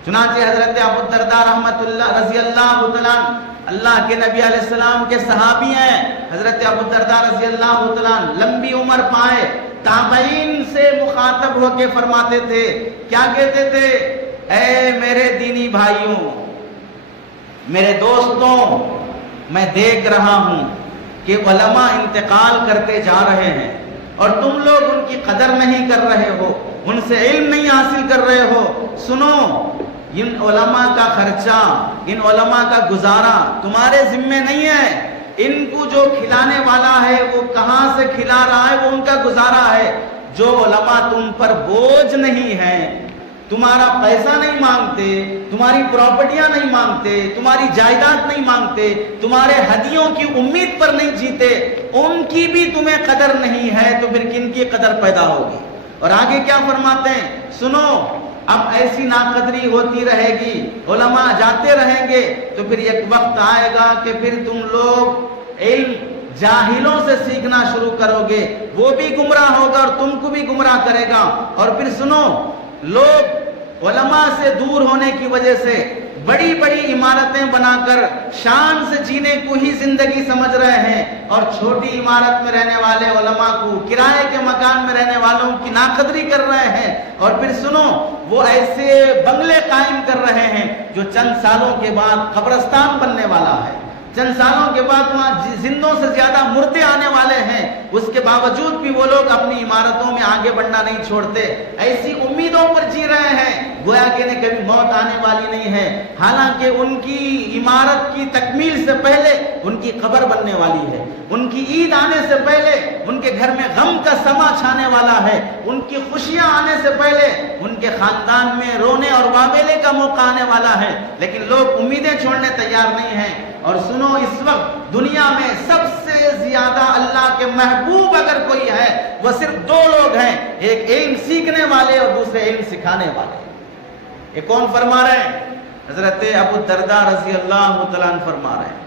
چنانچہ حضرت ابو الدرداء رحمۃ اللہ رضی اللہ تعالیٰ اللہ کے نبی علیہ السلام کے صحابی ہیں، حضرت ابو الدرداء رضی اللہ تعالیٰ لمبی عمر پائے، تابعین سے مخاطب ہو کے فرماتے تھے، کیا کہتے تھے؟ اے میرے دینی بھائیوں، میرے دوستوں، میں دیکھ رہا ہوں کہ علماء انتقال کرتے جا رہے ہیں اور تم لوگ ان کی قدر نہیں کر رہے ہو، ان سے علم نہیں حاصل کر رہے ہو۔ سنو، ان علماء کا خرچہ، ان علماء کا گزارا تمہارے ذمہ نہیں ہے، ان کو جو کھلانے والا ہے وہ کہاں سے کھلا رہا ہے، وہ ان کا گزارا ہے۔ جو علماء تم پر بوجھ نہیں ہیں، تمہارا پیسہ نہیں مانگتے، تمہاری پراپرٹیاں نہیں مانگتے، تمہاری جائیداد نہیں مانگتے، تمہارے ہدیوں کی امید پر نہیں جیتے، ان کی بھی تمہیں قدر نہیں ہے، تو پھر کن کی قدر پیدا ہوگی؟ اور آگے کیا فرماتے ہیں؟ سنو، اب ایسی ناقدری ہوتی رہے گی، علماء جاتے رہیں گے، تو پھر ایک وقت آئے گا کہ پھر تم لوگ علم جاہلوں سے سیکھنا شروع کرو گے، وہ بھی گمراہ ہوگا اور تم کو بھی گمراہ کرے گا۔ اور پھر سنو، لوگ علماء سے دور ہونے کی وجہ سے بڑی بڑی عمارتیں بنا کر شان سے جینے کو ہی زندگی سمجھ رہے ہیں، اور چھوٹی عمارت میں رہنے والے علماء کو، کرائے کے مکان میں رہنے والوں کی ناقدری کر رہے ہیں۔ اور پھر سنو، وہ ایسے بنگلے قائم کر رہے ہیں جو چند سالوں کے بعد قبرستان بننے والا ہے، چند سالوں کے بعد وہاں زندوں سے زیادہ مردے آنے والے ہیں، اس کے باوجود بھی وہ لوگ اپنی عمارتوں میں آگے بڑھنا نہیں چھوڑتے، ایسی امیدوں پر جی رہے ہیں گویا کہ انہیں کبھی موت آنے والی نہیں ہے، حالانکہ ان کی عمارت کی تکمیل سے پہلے ان کی قبر بننے والی ہے، ان کی عید آنے سے پہلے ان کے گھر میں غم کا سما چھانے والا ہے، ان کی خوشیاں آنے سے پہلے ان کے خاندان میں رونے اور واویلے کا موقع آنے والا ہے، لیکن لوگ امیدیں چھوڑنے تیار نہیں ہیں۔ اور سنو، اس وقت دنیا میں سب سے زیادہ اللہ کے محبوب اگر کوئی ہے، وہ صرف دو لوگ ہیں، ایک علم سیکھنے والے اور دوسرے علم سکھانے والے۔ یہ کون فرما رہے ہیں؟ حضرت ابو الدرداء رضی اللہ تعالیٰ عنہ فرما رہے ہیں،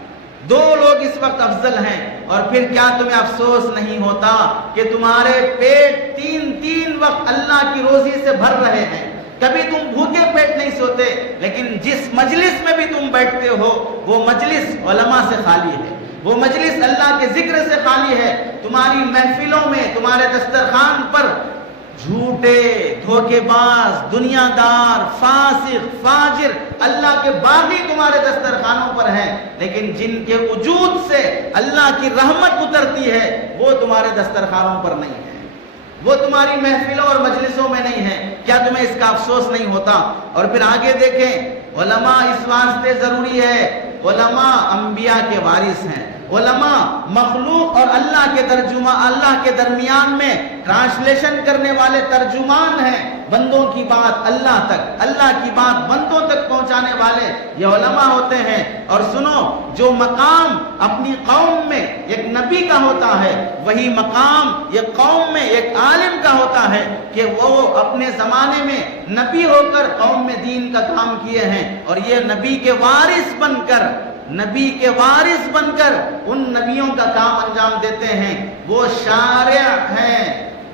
دو لوگ اس وقت افضل ہیں۔ اور پھر کیا تمہیں افسوس نہیں ہوتا کہ تمہارے پیٹ تین وقت اللہ کی روزی سے بھر رہے ہیں، کبھی تم بھوکے پیٹ نہیں سوتے، لیکن جس مجلس میں بھی تم بیٹھتے ہو وہ مجلس علماء سے خالی ہے، وہ مجلس اللہ کے ذکر سے خالی ہے۔ تمہاری محفلوں میں، تمہارے دسترخوان پر جھوٹے، دھوکے باز، دنیا دار، فاسق، فاجر، اللہ کے باغی تمہارے دسترخوانوں پر ہیں، لیکن جن کے وجود سے اللہ کی رحمت اترتی ہے وہ تمہارے دسترخوانوں پر نہیں ہے، وہ تمہاری محفلوں اور مجلسوں میں نہیں ہے۔ کیا تمہیں اس کا افسوس نہیں ہوتا؟ اور پھر آگے دیکھیں، علماء اس واسطے ضروری ہے، علماء انبیاء کے وارث ہیں، علماء مخلوق اور اللہ کے ترجمہ، اللہ کے درمیان میں ٹرانسلیشن کرنے والے ترجمان ہیں، بندوں کی بات اللہ تک، اللہ کی بات بندوں تک پہنچانے والے یہ علماء ہوتے ہیں۔ اور سنو، جو مقام اپنی قوم میں ایک نبی کا ہوتا ہے، وہی مقام یہ قوم میں ایک عالم کا ہوتا ہے کہ وہ اپنے زمانے میں نبی ہو کر قوم میں دین کا کام کیے ہیں، اور یہ نبی کے وارث بن کر، نبی کے وارث بن کر ان نبیوں کا کام انجام دیتے ہیں۔ وہ شارع ہیں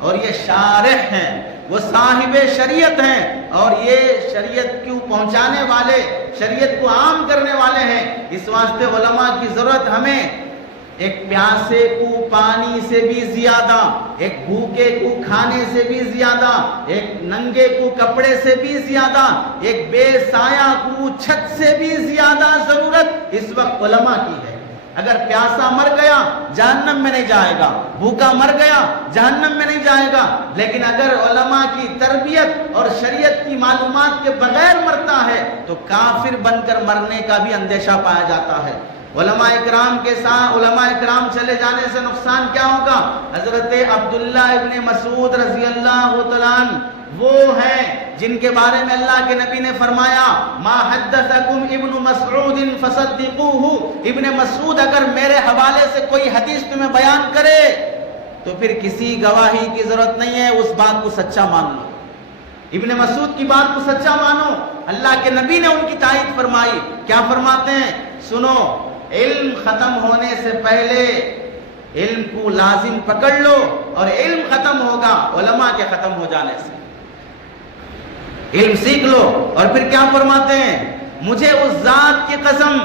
اور یہ شارح ہیں، وہ صاحب شریعت ہیں اور یہ شریعت کو پہنچانے والے، شریعت کو عام کرنے والے ہیں۔ اس واسطے علماء کی ضرورت ہمیں ایک پیاسے کو پانی سے بھی زیادہ، ایک بھوکے کو کھانے سے بھی زیادہ، ایک ننگے کو کپڑے سے بھی زیادہ، ایک بے سایہ کو چھت سے بھی زیادہ ضرورت اس وقت علماء کی ہے۔ اگر پیاسا مر گیا جہنم میں نہیں جائے گا، بھوکا مر گیا جہنم میں نہیں جائے گا، لیکن اگر علماء کی تربیت اور شریعت کی معلومات کے بغیر مرتا ہے تو کافر بن کر مرنے کا بھی اندیشہ پایا جاتا ہے۔ علماء اکرام کے ساتھ علماء اکرام چلے جانے سے نقصان کیا ہوگا؟ حضرت عبداللہ ابن مسعود رضی اللہ تعالیٰ عنہ وہ ہیں جن کے بارے میں اللہ کے نبی نے فرمایا، ما حدثکم ابن مسعود فصدقوہ، ابن مسعود اگر میرے حوالے سے کوئی حدیث تمہیں بیان کرے تو پھر کسی گواہی کی ضرورت نہیں ہے، اس بات کو سچا مان لو، ابن مسعود کی بات کو سچا مانو۔ اللہ کے نبی نے ان کی تائید فرمائی، کیا فرماتے ہیں؟ سنو، علم ختم ہونے سے پہلے علم کو لازم پکڑ لو، اور علم ختم ہوگا علماء کے ختم ہو جانے سے۔ علم سیکھ لو. اور پھر کیا فرماتے ہیں؟ مجھے اس ذات کی قسم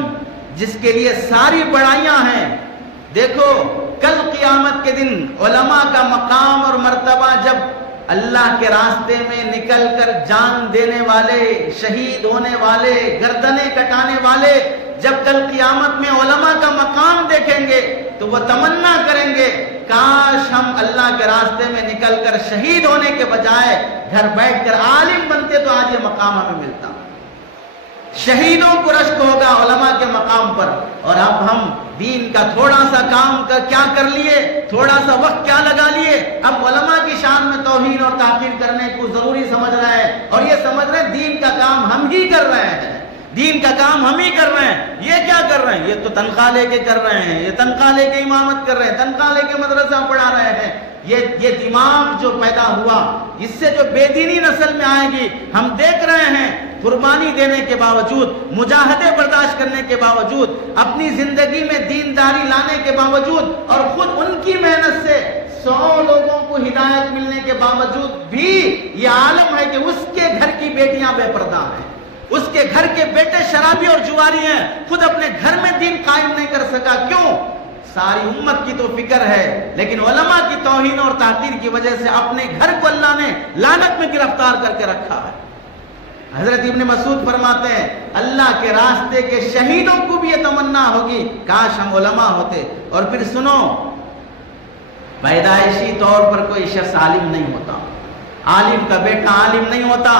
جس کے لیے ساری بڑائیاں ہیں. دیکھو کل قیامت کے دن علماء کا مقام اور مرتبہ، جب اللہ کے راستے میں نکل کر جان دینے والے، شہید ہونے والے، گردنیں کٹانے والے جب کل قیامت میں علماء کا مقام دیکھیں گے تو وہ تمنا کریں گے کاش ہم اللہ کے راستے میں نکل کر شہید ہونے کے بجائے گھر بیٹھ کر عالم بنتے تو آج یہ مقام ہمیں ملتا. شہیدوں کو رشک ہوگا علماء کے مقام پر. اور اب ہم دین کا تھوڑا سا کام کا کیا کر لیے، تھوڑا سا وقت کیا لگا لیے، اب علماء کی شان میں توہین اور تحقیر کرنے کو ضروری سمجھ رہے ہیں. اور یہ سمجھ رہے ہیں دین کا کام ہم ہی کر رہے ہیں، دین کا کام ہم ہی کر رہے ہیں. یہ کیا کر رہے ہیں؟ یہ تو تنخواہ لے کے کر رہے ہیں، یہ تنخواہ لے کے امامت کر رہے ہیں، تنخواہ لے کے مدرسہ پڑھا رہے ہیں. یہ دماغ جو پیدا ہوا، اس سے جو بے دینی نسل میں آئے گی، ہم دیکھ رہے ہیں قربانی دینے کے باوجود، مجاہدے برداشت کرنے کے باوجود، اپنی زندگی میں دینداری لانے کے باوجود، اور خود ان کی محنت سے 100 لوگوں کو ہدایت ملنے کے باوجود بھی یہ عالم ہے کہ اس کے گھر کی بیٹیاں بے پردہ ہیں، اس کے گھر کے بیٹے شرابی اور جواری ہیں، خود اپنے گھر میں دین قائم نہیں کر سکا. کیوں؟ ساری امت کی تو فکر ہے، لیکن علماء کی توہین اور تحقیر کی وجہ سے اپنے گھر کو اللہ نے لعنت میں گرفتار کر کے رکھا ہے. حضرت ابن مسعود فرماتے ہیں اللہ کے راستے کے شہیدوں کو بھی یہ تمنا ہوگی کاش ہم علماء ہوتے. اور پھر سنو، پیدائشی طور پر کوئی شخص عالم نہیں ہوتا، عالم کا بیٹا عالم نہیں ہوتا.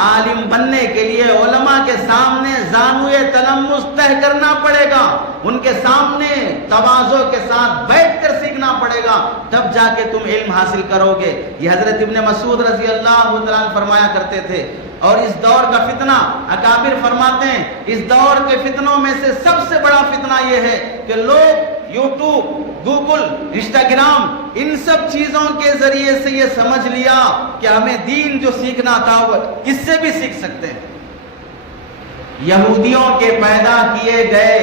عالم بننے کے لیے علماء کے سامنے زانوئے تلمس طے کرنا پڑے گا، ان کے سامنے تواضع کے ساتھ بیٹھ کر سیکھنا پڑے گا، تب جا کے تم علم حاصل کرو گے. یہ حضرت ابن مسعود رضی اللہ عنہ فرمایا کرتے تھے. اور اس دور کا فتنہ، اکابر فرماتے ہیں اس دور کے فتنوں میں سے سب سے بڑا فتنہ یہ ہے کہ لوگ یوٹیوب، گوگل، انسٹاگرام، ان سب چیزوں کے ذریعے سے یہ سمجھ لیا کہ ہمیں دین جو سیکھنا تھا وہ اس سے بھی سیکھ سکتے ہیں. یہودیوں کے پیدا کیے گئے،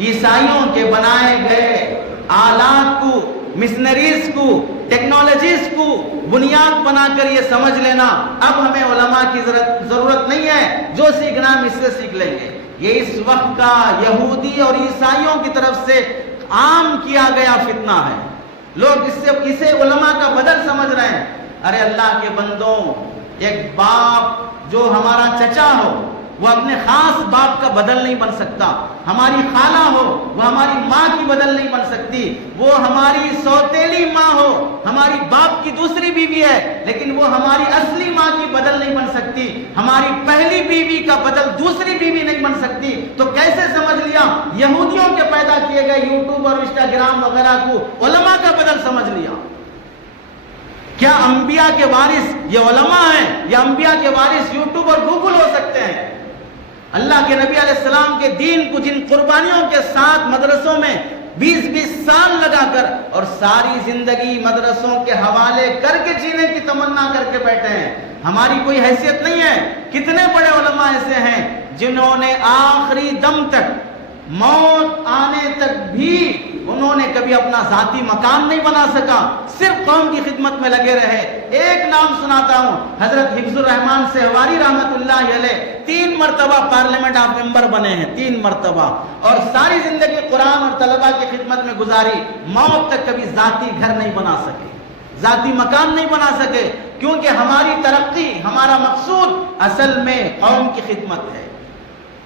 عیسائیوں کے بنائے گئے آلات کو، مشنریز کو، ٹیکنالوجیز کو بنیاد بنا کر یہ سمجھ لینا اب ہمیں علماء کی ضرورت نہیں ہے، جو سیکھنا ہم اس سے سیکھ لیں گے. یہ اس وقت کا یہودی اور عیسائیوں کی طرف سے عام کیا گیا فتنہ ہے. لوگ اسے علماء کا بدل سمجھ رہے ہیں. ارے اللہ کے بندوں، ایک باپ جو ہمارا چچا ہو وہ اپنے خاص باپ کا بدل نہیں بن سکتا. ہماری خالہ ہو وہ ہماری ماں کی بدل نہیں بن سکتی. وہ ہماری سوتیلی ماں ہو، ہماری باپ کی دوسری بیوی ہے، لیکن وہ ہماری اصلی ماں کی بدل نہیں بن سکتی. ہماری پہلی بیوی کا بدل دوسری بیوی نہیں بن سکتی. تو کیسے سمجھ لیا یہودیوں کے پیدا کیے گئے یوٹیوب اور انسٹاگرام وغیرہ کو علماء کا بدل سمجھ لیا؟ کیا انبیاء کے وارث یہ علماء ہیں یا انبیاء کے وارث یوٹیوب اور گوگل ہو سکتے ہیں؟ اللہ کے نبی علیہ السلام کے دین کو جن قربانیوں کے ساتھ مدرسوں میں 20-20 سال لگا کر اور ساری زندگی مدرسوں کے حوالے کر کے جینے کی تمنا کر کے بیٹھے ہیں، ہماری کوئی حیثیت نہیں ہے. کتنے بڑے علماء ایسے ہیں جنہوں نے آخری دم تک، موت آنے تک بھی انہوں نے کبھی اپنا ذاتی مقام نہیں بنا سکا، صرف قوم کی خدمت میں لگے رہے. ایک نام سناتا ہوں، حضرت حفظ الرحمان سہواری رحمت اللہ علیہ 3 مرتبہ پارلیمنٹ آف ممبر بنے ہیں، 3 مرتبہ، اور ساری زندگی قرآن اور طلباء کی خدمت میں گزاری. موت تک کبھی ذاتی گھر نہیں بنا سکے، ذاتی مکان نہیں بنا سکے، کیونکہ ہماری ترقی، ہمارا مقصود اصل میں قوم کی خدمت ہے،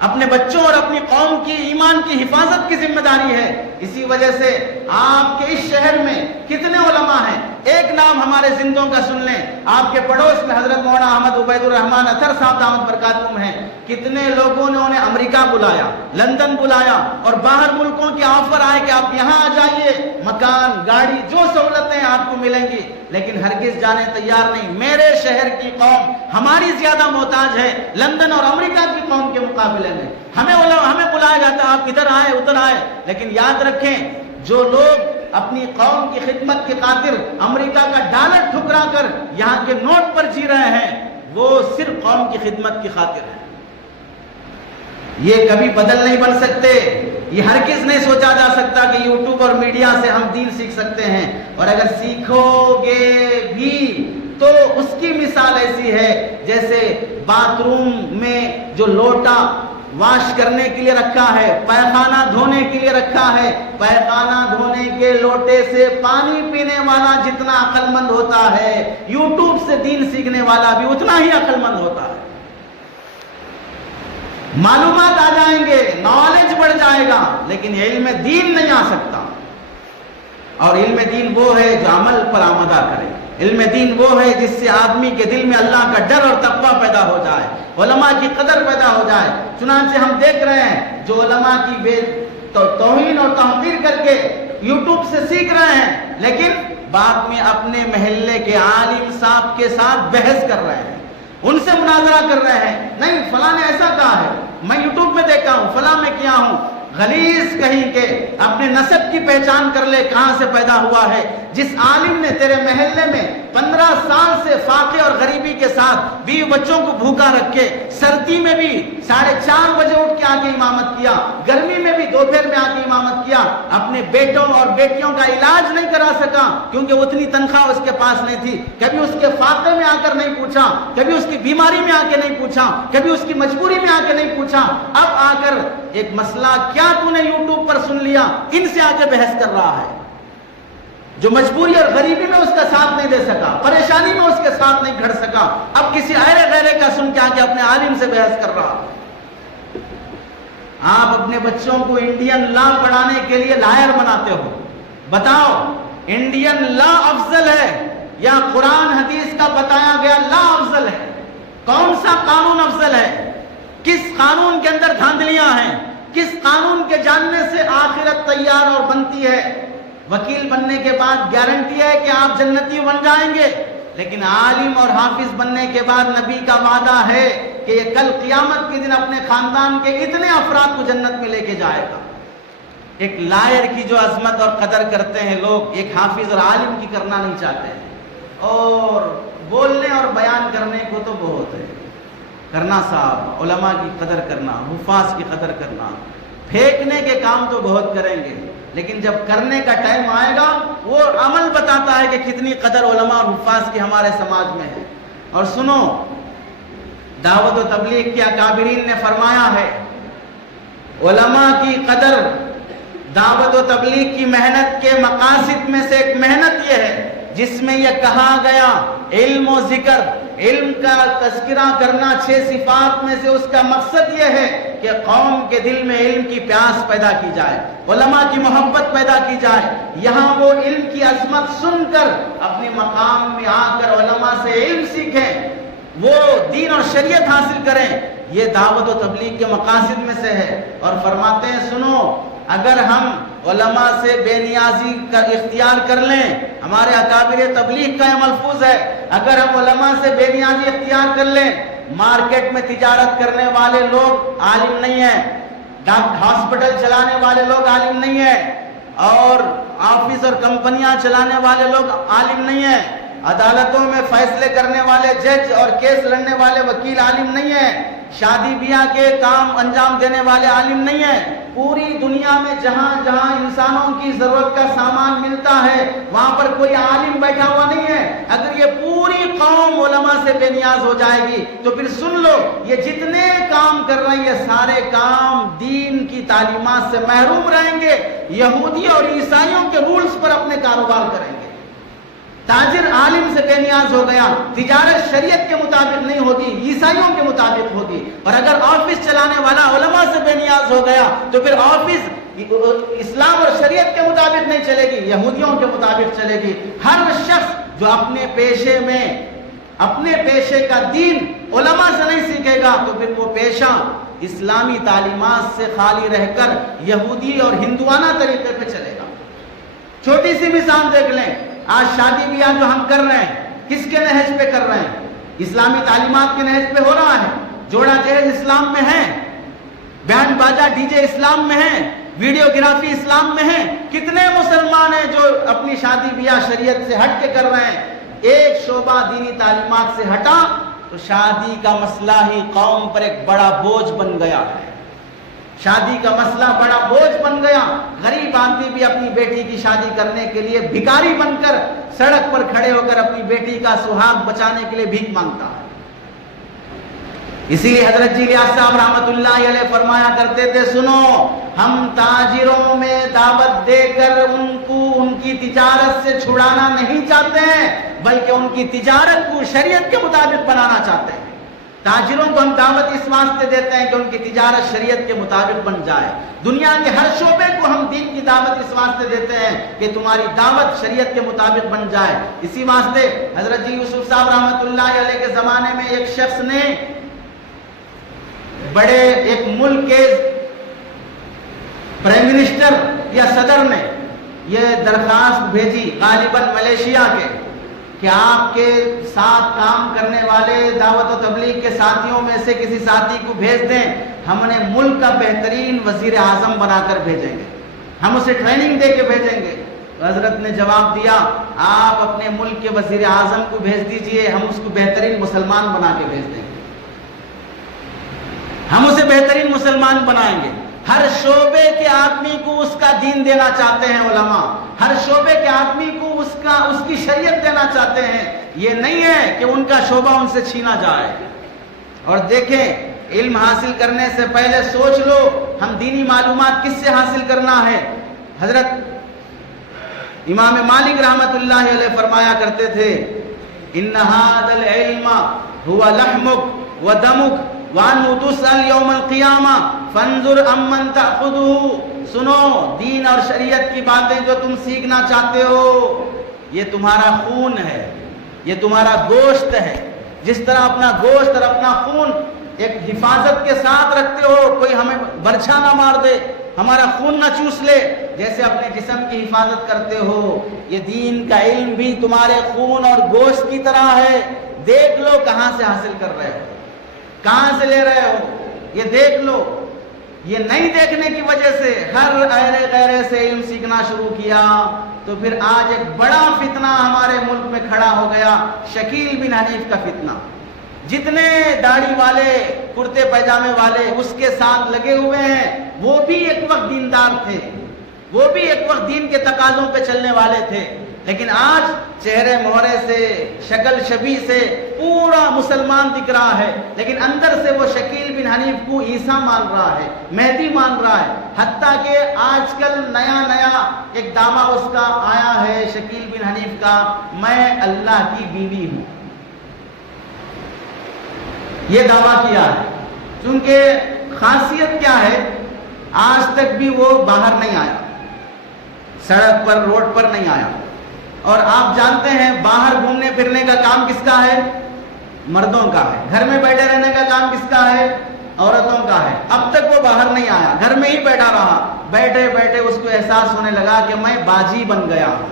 اپنے بچوں اور اپنی قوم کی ایمان کی حفاظت کی ذمہ داری ہے. اسی وجہ سے آپ کے اس شہر میں کتنے علماء ہیں. ایک نام ہمارے زندوں کا سن لیں، آپ کے پڑوس میں حضرت مولانا احمد عبید الرحمان اطہر صاحب دامت برکاتہم ہیں. کتنے لوگوں نے انہیں امریکہ بلایا، لندن بلایا، اور باہر ملکوں کے آفر آئے کہ آپ یہاں آ جائیے، مکان، گاڑی، جو سہولتیں آپ کو ملیں گی، لیکن ہرگز جانے تیار نہیں. میرے شہر کی قوم ہماری زیادہ محتاج ہے لندن اور امریکہ کی قوم کے مقابلے میں. ہمیں بلایا جاتا ہے آپ ادھر آئے ادھر آئے، لیکن یاد رکھیں جو لوگ اپنی قوم کی خدمت کی خاطر امریکہ کا ڈالر ٹھکرا کر یہاں کے نوٹ پر جی رہے ہیں، وہ صرف قوم کی خدمت کی خاطر ہے. یہ کبھی بدل نہیں بن سکتے. یہ ہرگز نہیں سوچا جا سکتا کہ یوٹیوب اور میڈیا سے ہم دین سیکھ سکتے ہیں. اور اگر سیکھو گے بھی تو اس کی مثال ایسی ہے جیسے باتھ روم میں جو لوٹا واش کرنے کے لیے رکھا ہے، پیخانہ دھونے کے لیے رکھا ہے، پیخانہ دھونے کے لوٹے سے پانی پینے والا جتنا عقل مند ہوتا ہے، یوٹیوب سے دین سیکھنے والا بھی اتنا ہی عقل مند ہوتا ہے۔ معلومات آ جائیں گے، نالج بڑھ جائے گا، لیکن علم دین نہیں آ سکتا۔ اور علم دین وہ ہے جو عمل پر آمدہ کرے، علم دین وہ ہے جس سے آدمی کے دل میں اللہ کا ڈر اور تقویٰ پیدا ہو جائے، علماء کی قدر پیدا ہو جائے۔ چنانچہ ہم دیکھ رہے ہیں جو علماء کی بے توہین اور تحقیر کر کے یوٹیوب سے سیکھ رہے ہیں، لیکن بعد میں اپنے محلے کے عالم صاحب کے ساتھ بحث کر رہے ہیں، ان سے مناظرہ کر رہے ہیں، نہیں فلاں نے ایسا کہا ہے، میں یوٹیوب میں دیکھا ہوں، فلاں میں کیا ہوں۔ غلیظ کہیں کہ اپنے نسب کی پہچان کر لے کہاں سے پیدا ہوا ہے۔ جس عالم نے تیرے محلے میں 15 سال سے فاقے اور غریبی کے ساتھ 20 بچوں کو بھوکا رکھے، سردی میں بھی 4:30 بجے اٹھ کے آ کے امامت کیا، گرمی میں بھی دوپہر میں آ کے امامت کیا، اپنے بیٹوں اور بیٹیوں کا علاج نہیں کرا سکا کیونکہ اتنی تنخواہ اس کے پاس نہیں تھی، کبھی اس کے فاقے میں آ کر نہیں پوچھا، کبھی اس کی بیماری میں آ کے نہیں پوچھا، کبھی اس کی مجبوری میں آ کے نہیں پوچھا، اب آ کر ایک مسئلہ کیا تو نے یوٹیوب پر سن لیا، ان سے آگے بحث کر رہا ہے۔ جو مجبوری اور غریبی میں اس کا ساتھ نہیں دے سکا، پریشانی میں اس کے ساتھ نہیں کھڑ سکا، اب کسی غیرے کا سن کے آ کے اپنے عالم سے بحث کر رہا۔ آپ اپنے بچوں کو انڈین لا پڑھانے کے لیے لائر بناتے ہو، بتاؤ انڈین لا افضل ہے یا قرآن حدیث کا بتایا گیا لا افضل ہے؟ کون سا قانون افضل ہے؟ کس قانون کے اندر دھاندلیاں ہیں؟ کس قانون کے جاننے سے آخرت تیار اور بنتی ہے؟ وکیل بننے کے بعد گارنٹی ہے کہ آپ جنتی بن جائیں گے، لیکن عالم اور حافظ بننے کے بعد نبی کا وعدہ ہے کہ یہ کل قیامت کے دن اپنے خاندان کے اتنے افراد کو جنت میں لے کے جائے گا۔ ایک لائر کی جو عظمت اور قدر کرتے ہیں لوگ، ایک حافظ اور عالم کی کرنا نہیں چاہتے ہیں، اور بولنے اور بیان کرنے کو تو بہت ہے، کرنا صاحب علماء کی قدر کرنا، حفاظ کی قدر کرنا، پھینکنے کے کام تو بہت کریں گے، لیکن جب کرنے کا ٹائم آئے گا وہ عمل بتاتا ہے کہ کتنی قدر علماء اور حفاظ کی ہمارے سماج میں ہے۔ اور سنو، دعوت و تبلیغ کے اکابرین نے فرمایا ہے علماء کی قدر دعوت و تبلیغ کی محنت کے مقاصد میں سے ایک محنت یہ ہے جس میں یہ کہا گیا علم و ذکر، علم کا تذکرہ کرنا 6 صفات میں سے اس کا مقصد یہ ہے کہ قوم کے دل میں علم کی پیاس پیدا کی جائے، علماء کی محبت پیدا کی جائے، یہاں وہ علم کی عظمت سن کر اپنے مقام میں آ کر علماء سے علم سیکھیں، وہ دین اور شریعت حاصل کریں۔ یہ دعوت و تبلیغ کے مقاصد میں سے ہے۔ اور فرماتے ہیں سنو، اگر ہم علماء سے بے نیازی کا اختیار کر لیں، ہمارے اکابر تبلیغ کا یہ ملفوظ ہے، اگر ہم علماء سے بے نیازی اختیار کر لیں، مارکیٹ میں تجارت کرنے والے لوگ عالم نہیں ہیں، ہاسپٹل چلانے والے لوگ عالم نہیں ہیں، اور آفس اور کمپنیاں چلانے والے لوگ عالم نہیں ہیں، عدالتوں میں فیصلے کرنے والے جج اور کیس لڑنے والے وکیل عالم نہیں ہیں، شادی بیاہ کے کام انجام دینے والے عالم نہیں ہیں۔ پوری دنیا میں جہاں جہاں انسانوں کی ضرورت کا سامان ملتا ہے وہاں پر کوئی عالم بیٹھا ہوا نہیں ہے۔ اگر یہ پوری قوم علماء سے بے نیاز ہو جائے گی تو پھر سن لو، یہ جتنے کام کر رہے ہیں یہ سارے کام دین کی تعلیمات سے محروم رہیں گے، یہودی اور عیسائیوں کے رولز پر اپنے کاروبار کریں گے۔ تاجر عالم سے بے نیاز ہو گیا، تجارت شریعت کے مطابق نہیں ہوگی، عیسائیوں کے مطابق ہوگی، اور اگر آفس چلانے والا علماء سے بے نیاز ہو گیا تو پھر آفس اسلام اور شریعت کے مطابق نہیں چلے گی، یہودیوں کے مطابق چلے گی۔ ہر شخص جو اپنے پیشے میں اپنے پیشے کا دین علماء سے نہیں سیکھے گا تو پھر وہ پیشہ اسلامی تعلیمات سے خالی رہ کر یہودی اور ہندوانہ طریقے پہ چلے گا۔ چھوٹی سی مثال دیکھ لیں، آج شادی بیاہ جو ہم کر رہے ہیں کس کے نہج پہ کر رہے ہیں؟ اسلامی تعلیمات کے نہج پہ ہو رہا ہے۔ جوڑا جہیز اسلام میں ہے، بینڈ باجا ڈی جے اسلام میں ہے، ویڈیو گرافی اسلام میں ہے۔ کتنے مسلمان ہیں جو اپنی شادی بیاہ شریعت سے ہٹ کے کر رہے ہیں؟ ایک شعبہ دینی تعلیمات سے ہٹا تو شادی کا مسئلہ ہی قوم پر ایک بڑا بوجھ بن گیا ہے۔ شادی کا مسئلہ بڑا بوجھ بن گیا. غریب آدمی بھی اپنی بیٹی کی شادی کرنے کے لیے بھکاری بن کر سڑک پر کھڑے ہو کر اپنی بیٹی کا سہاگ بچانے کے لیے بھیک مانگتا ہے. اسی لیے حضرت جی الیاس صاحب رحمۃ اللہ علیہ فرمایا کرتے تھے، سنو، ہم تاجروں میں دعوت دے کر ان کو ان کی تجارت سے چھڑانا نہیں چاہتے ہیں، بلکہ ان کی تجارت کو شریعت کے مطابق بنانا چاہتے ہیں. تاجروں کو ہم دعوت اس واسطے دیتے ہیں کہ ان کی تجارت شریعت کے مطابق بن جائے. دنیا کے ہر شعبے کو ہم دین کی دعوت اس واسطے دیتے ہیں کہ تمہاری دعوت شریعت کے مطابق بن جائے. اسی واسطے حضرت جی یوسف صاحب رحمۃ اللہ علیہ کے زمانے میں ایک شخص نے بڑے ایک ملک کے پرائم منسٹر یا صدر نے یہ درخواست بھیجی غالباً ملیشیا کے کہ آپ کے ساتھ کام کرنے والے دعوت و تبلیغ کے ساتھیوں میں سے کسی ساتھی کو بھیج دیں، ہم نے ملک کا بہترین وزیر اعظم بنا کر بھیجیں گے، ہم اسے ٹریننگ دے کے بھیجیں گے. حضرت نے جواب دیا، آپ اپنے ملک کے وزیر اعظم کو بھیج دیجئے، ہم اس کو بہترین مسلمان بنا کے بھیج دیں گے، ہم اسے بہترین مسلمان بنائیں گے. ہر شعبے کے آدمی کو اس کا دین دینا چاہتے ہیں علماء، ہر شعبے کے آدمی کو اس کی شریعت دینا چاہتے ہیں. یہ نہیں ہے کہ ان کا شعبہ ان سے چھینا جائے. اور دیکھیں، علم حاصل کرنے سے پہلے سوچ لو ہم دینی معلومات کس سے حاصل کرنا ہے. حضرت امام مالک رحمۃ اللہ علیہ فرمایا کرتے تھے، ان ھذا العلم هو لحمک ودمک وَأَنْهُ تُسْأَلْ يَوْمَ الْقِيَامَةِ فَانْظُرْ أَمَّنْ تَأْخُذُهُ. سنو، دین اور شریعت کی باتیں جو تم سیکھنا چاہتے ہو، یہ تمہارا خون ہے، یہ تمہارا گوشت ہے. جس طرح اپنا گوشت اور اپنا خون ایک حفاظت کے ساتھ رکھتے ہو، کوئی ہمیں برچھا نہ مار دے، ہمارا خون نہ چوس لے، جیسے اپنے جسم کی حفاظت کرتے ہو، یہ دین کا علم بھی تمہارے خون اور گوشت کی طرح ہے. دیکھ لو کہاں سے حاصل کر رہے ہو، کہاں سے لے رہے ہو، یہ دیکھ لو. یہ نہیں دیکھنے کی وجہ سے ہر ایرے غیرے سے علم سیکھنا شروع کیا تو پھر آج ایک بڑا فتنہ ہمارے ملک میں کھڑا ہو گیا، شکیل بن حنیف کا فتنہ. جتنے داڑھی والے کرتے پیجامے والے اس کے ساتھ لگے ہوئے ہیں، وہ بھی ایک وقت دیندار تھے، وہ بھی ایک وقت دین کے تقاضوں پہ چلنے والے تھے. لیکن آج چہرے مہرے سے، شکل شبیہ سے پورا مسلمان دکھ رہا ہے، لیکن اندر سے وہ شکیل بن حنیف کو عیسیٰ مان رہا ہے، مہدی مان رہا ہے. حتیٰ کہ آج کل نیا ایک دعویٰ اس کا آیا ہے شکیل بن حنیف کا، میں اللہ کی بیوی ہوں. یہ دعویٰ کیا ہے. چونکہ خاصیت کیا ہے، آج تک بھی وہ باہر نہیں آیا، سڑک پر روڈ پر نہیں آیا. اور آپ جانتے ہیں باہر گھومنے پھرنے کا کام کس کا ہے؟ مردوں کا ہے. گھر میں بیٹھے رہنے کا کام کس کا ہے؟ عورتوں کا ہے. اب تک وہ باہر نہیں آیا، گھر میں ہی بیٹھا رہا. بیٹھے بیٹھے اس کو احساس ہونے لگا کہ میں باجی بن گیا ہوں،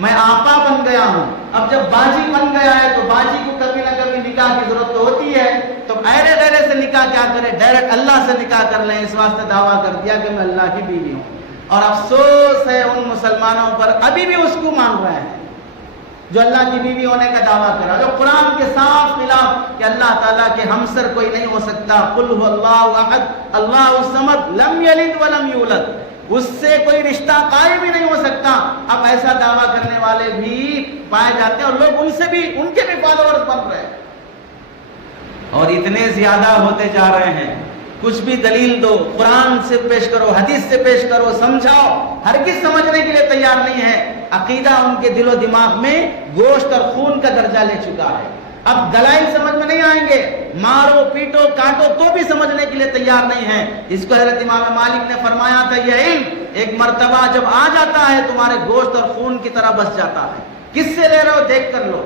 میں آپا بن گیا ہوں. اب جب باجی بن گیا ہے تو باجی کو کبھی نہ کبھی نکاح کی ضرورت تو ہوتی ہے. تو ایرے غیرے سے نکاح کیا کرے، ڈائریکٹ اللہ سے نکاح کر لیں. اس واسطے دعویٰ کر دیا کہ میں اللہ کی بیوی ہوں. اور افسوس ہے ان مسلمانوں پر، ابھی بھی اس کو مان رہے ہیں جو اللہ کی بیوی ہونے کا دعویٰ کرا، جو قرآن کے صاف خلاف کہ اللہ تعالیٰ کے ہمسر کوئی نہیں ہو سکتا. قل هو اللہ احد اللہ الصمد لم یلد ولم یولد، اس سے کوئی رشتہ قائم ہی نہیں ہو سکتا. اب ایسا دعویٰ کرنے والے بھی پائے جاتے ہیں اور لوگ ان کے بھی فالوورز بن رہے ہیں اور اتنے زیادہ ہوتے جا رہے ہیں. کچھ بھی دلیل دو، قرآن سے پیش کرو، حدیث سے پیش کرو، سمجھاؤ، ہرگز سمجھنے کے لیے تیار نہیں ہے. عقیدہ ان کے دل و دماغ میں گوشت اور خون کا درجہ لے چکا ہے. اب دلائل سمجھ میں نہیں آئیں گے، مارو پیٹو کاٹو تو بھی سمجھنے کے لیے تیار نہیں ہے. اس کو حضرت امام مالک نے فرمایا تھا، یہ علم ایک مرتبہ جب آ جاتا ہے تمہارے گوشت اور خون کی طرح بس جاتا ہے. کس سے لے رہے ہو دیکھ کر لو،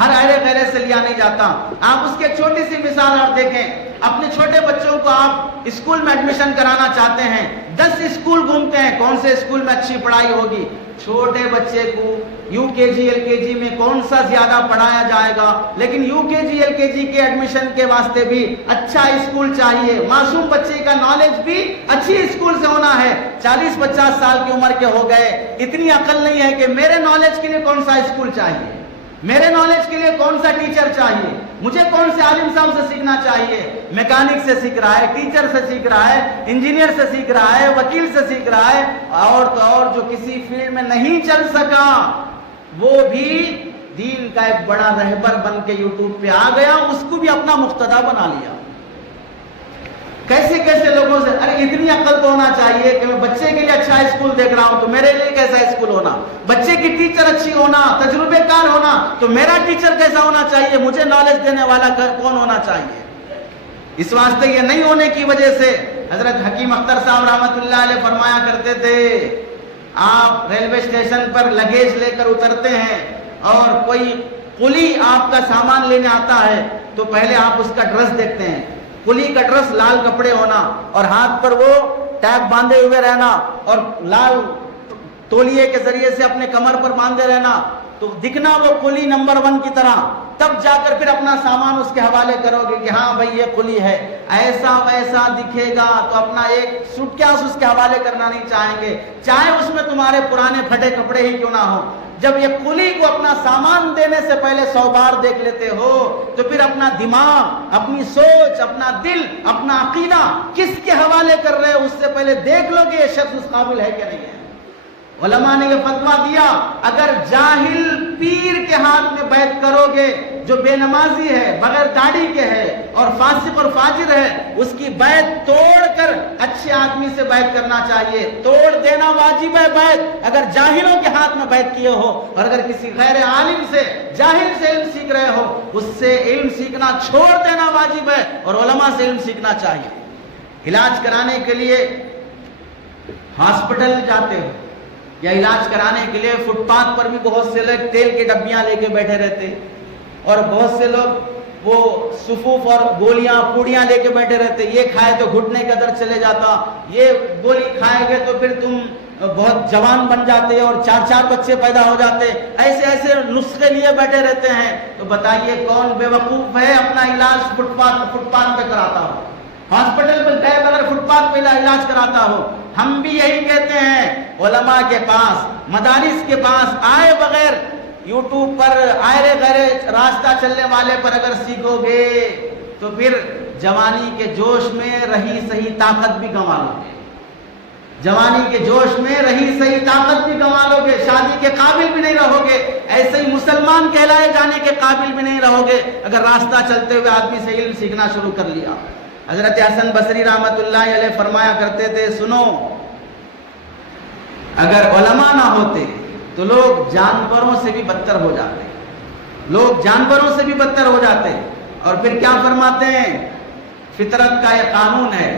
ہر ایرے غیرے سے لیا نہیں جاتا. آپ اس کی ایک چھوٹی سی مثال آپ دیکھیں. اپنے چھوٹے بچوں کو آپ اسکول میں ایڈمیشن کرانا چاہتے ہیں، 10 اسکول گھومتے ہیں کون سے اسکول میں اچھی پڑھائی ہوگی. چھوٹے بچے کو یو کے جی ایل کے جی میں کون سا زیادہ پڑھایا جائے گا، لیکن یو کے جی ایل کے جی کے ایڈمیشن کے واسطے بھی اچھا اسکول چاہیے. معصوم بچے کا نالج بھی اچھی اسکول سے ہونا ہے. 40-50 سال کی عمر کے ہو گئے، اتنی عقل نہیں ہے کہ میرے نالج کے لیے کون سا اسکول چاہیے، میرے نالج کے لیے کون سا ٹیچر چاہیے. مجھے کون سے عالم صاحب سے سیکھنا چاہیے؟ میکینک سے سیکھ رہا ہے، ٹیچر سے سیکھ رہا ہے، انجینئر سے سیکھ رہا ہے، وکیل سے سیکھ رہا ہے، اور تو اور جو کسی فیلڈ میں نہیں چل سکا وہ بھی دین کا ایک بڑا رہبر بن کے یوٹیوب پہ آ گیا، اس کو بھی اپنا مقتدا بنا لیا۔ کیسے کیسے لوگوں سے، ارے اتنی عقل تو ہونا چاہیے کہ میں بچے کے لیے اچھا اسکول دیکھ رہا ہوں تو میرے لیے کیسا اسکول ہونا، بچے کی ٹیچر اچھی ہونا، تجربے کار ہونا تو میرا ٹیچر کیسا ہونا چاہیے، مجھے نالج دینے والا کون ہونا چاہیے۔ اس واسطے یہ نہیں ہونے کی وجہ سے حضرت حکیم اختر صاحب رحمۃ اللہ علیہ فرمایا کرتے تھے، آپ ریلوے اسٹیشن پر لگیج لے کر اترتے ہیں اور کوئی قلی آپ کا سامان لینے آتا ہے تو پہلے آپ اس کا ڈریس دیکھتے ہیں، قلی کا ڈریس لال کپڑے ہونا اور ہاتھ پر وہ ٹیگ باندھے ہوئے رہنا اور لال تولیے کے ذریعے سے اپنے کمر پر باندھے رہنا، تو دکھنا وہ قلی نمبر 1 کی طرح، تب جا کر پھر اپنا سامان اس کے حوالے کرو گے کہ ہاں بھائی یہ قلی ہے۔ ایسا ویسا دکھے گا تو اپنا ایک سوٹ کیس اس کے حوالے کرنا نہیں چاہیں گے، چاہے اس میں تمہارے پرانے پھٹے کپڑے ہی کیوں نہ ہو۔ جب یہ قلی کو اپنا سامان دینے سے پہلے 100 بار دیکھ لیتے ہو تو پھر اپنا دماغ، اپنی سوچ، اپنا دل، اپنا عقیدہ کس کے حوالے کر رہے ہو اس سے پہلے دیکھ لو کہ یہ شخص اس قابل ہے کہ نہیں ہے۔ علماء نے یہ فتویٰ دیا، اگر جاہل پیر کے ہاتھ میں بیعت کرو گے جو بے نمازی ہے، بغیر داڑھی کے ہے اور فاسق اور فاجر ہے، اس کی بیعت توڑ کر اچھے آدمی سے بیعت کرنا چاہیے، توڑ دینا واجب ہے بیعت اگر جاہلوں کے ہاتھ میں بیعت کیے ہو، اور اگر کسی غیر عالم سے، جاہل سے علم سیکھ رہے ہو اس سے علم سیکھنا چھوڑ دینا واجب ہے اور علماء سے علم سیکھنا چاہیے۔ علاج کرانے کے لیے ہاسپٹل جاتے ہو یا علاج کرانے کے لیے فٹ پاتھ پر بھی بہت سے لوگ تیل کی ڈبیاں لے کے بیٹھے رہتے، اور بہت سے لوگ وہ صفوف اور گولیاں پوڑیاں لے کے بیٹھے رہتے، یہ کھائے تو گھٹنے کا درد چلے جاتا، یہ گولی کھائے گے تو پھر تم بہت جوان بن جاتے اور 4 بچے پیدا ہو جاتے، ایسے ایسے نسخے لیے بیٹھے رہتے ہیں۔ تو بتائیے کون بے وقوف ہے اپنا علاج فٹ پاتھ پہ کراتا ہو، ہاسپٹل میں گئے بغیر فٹ پاتھ پہ علاج کراتا ہو؟ ہم بھی یہی کہتے ہیں، علماء کے پاس، مدارس کے پاس آئے بغیر یوٹیوب پر آئے غیر راستہ چلنے والے پر اگر سیکھو گے تو پھر جوانی کے جوش میں رہی صحیح طاقت بھی گنوا لو گے، جوانی کے جوش میں رہی صحیح طاقت بھی گنوا لو گے، شادی کے قابل بھی نہیں رہو گے، ایسے ہی مسلمان کہلائے جانے کے قابل بھی نہیں رہو گے اگر راستہ چلتے ہوئے آدمی سے علم سیکھنا شروع کر لیا۔ حضرت حسن بصری رحمۃ اللہ علیہ فرمایا کرتے تھے، سنو، اگر علماء نہ ہوتے تو لوگ جانوروں سے بھی بدتر ہو جاتے، لوگ جانوروں سے بھی بدتر ہو جاتے۔ اور پھر کیا فرماتے ہیں، فطرت کا یہ قانون ہے،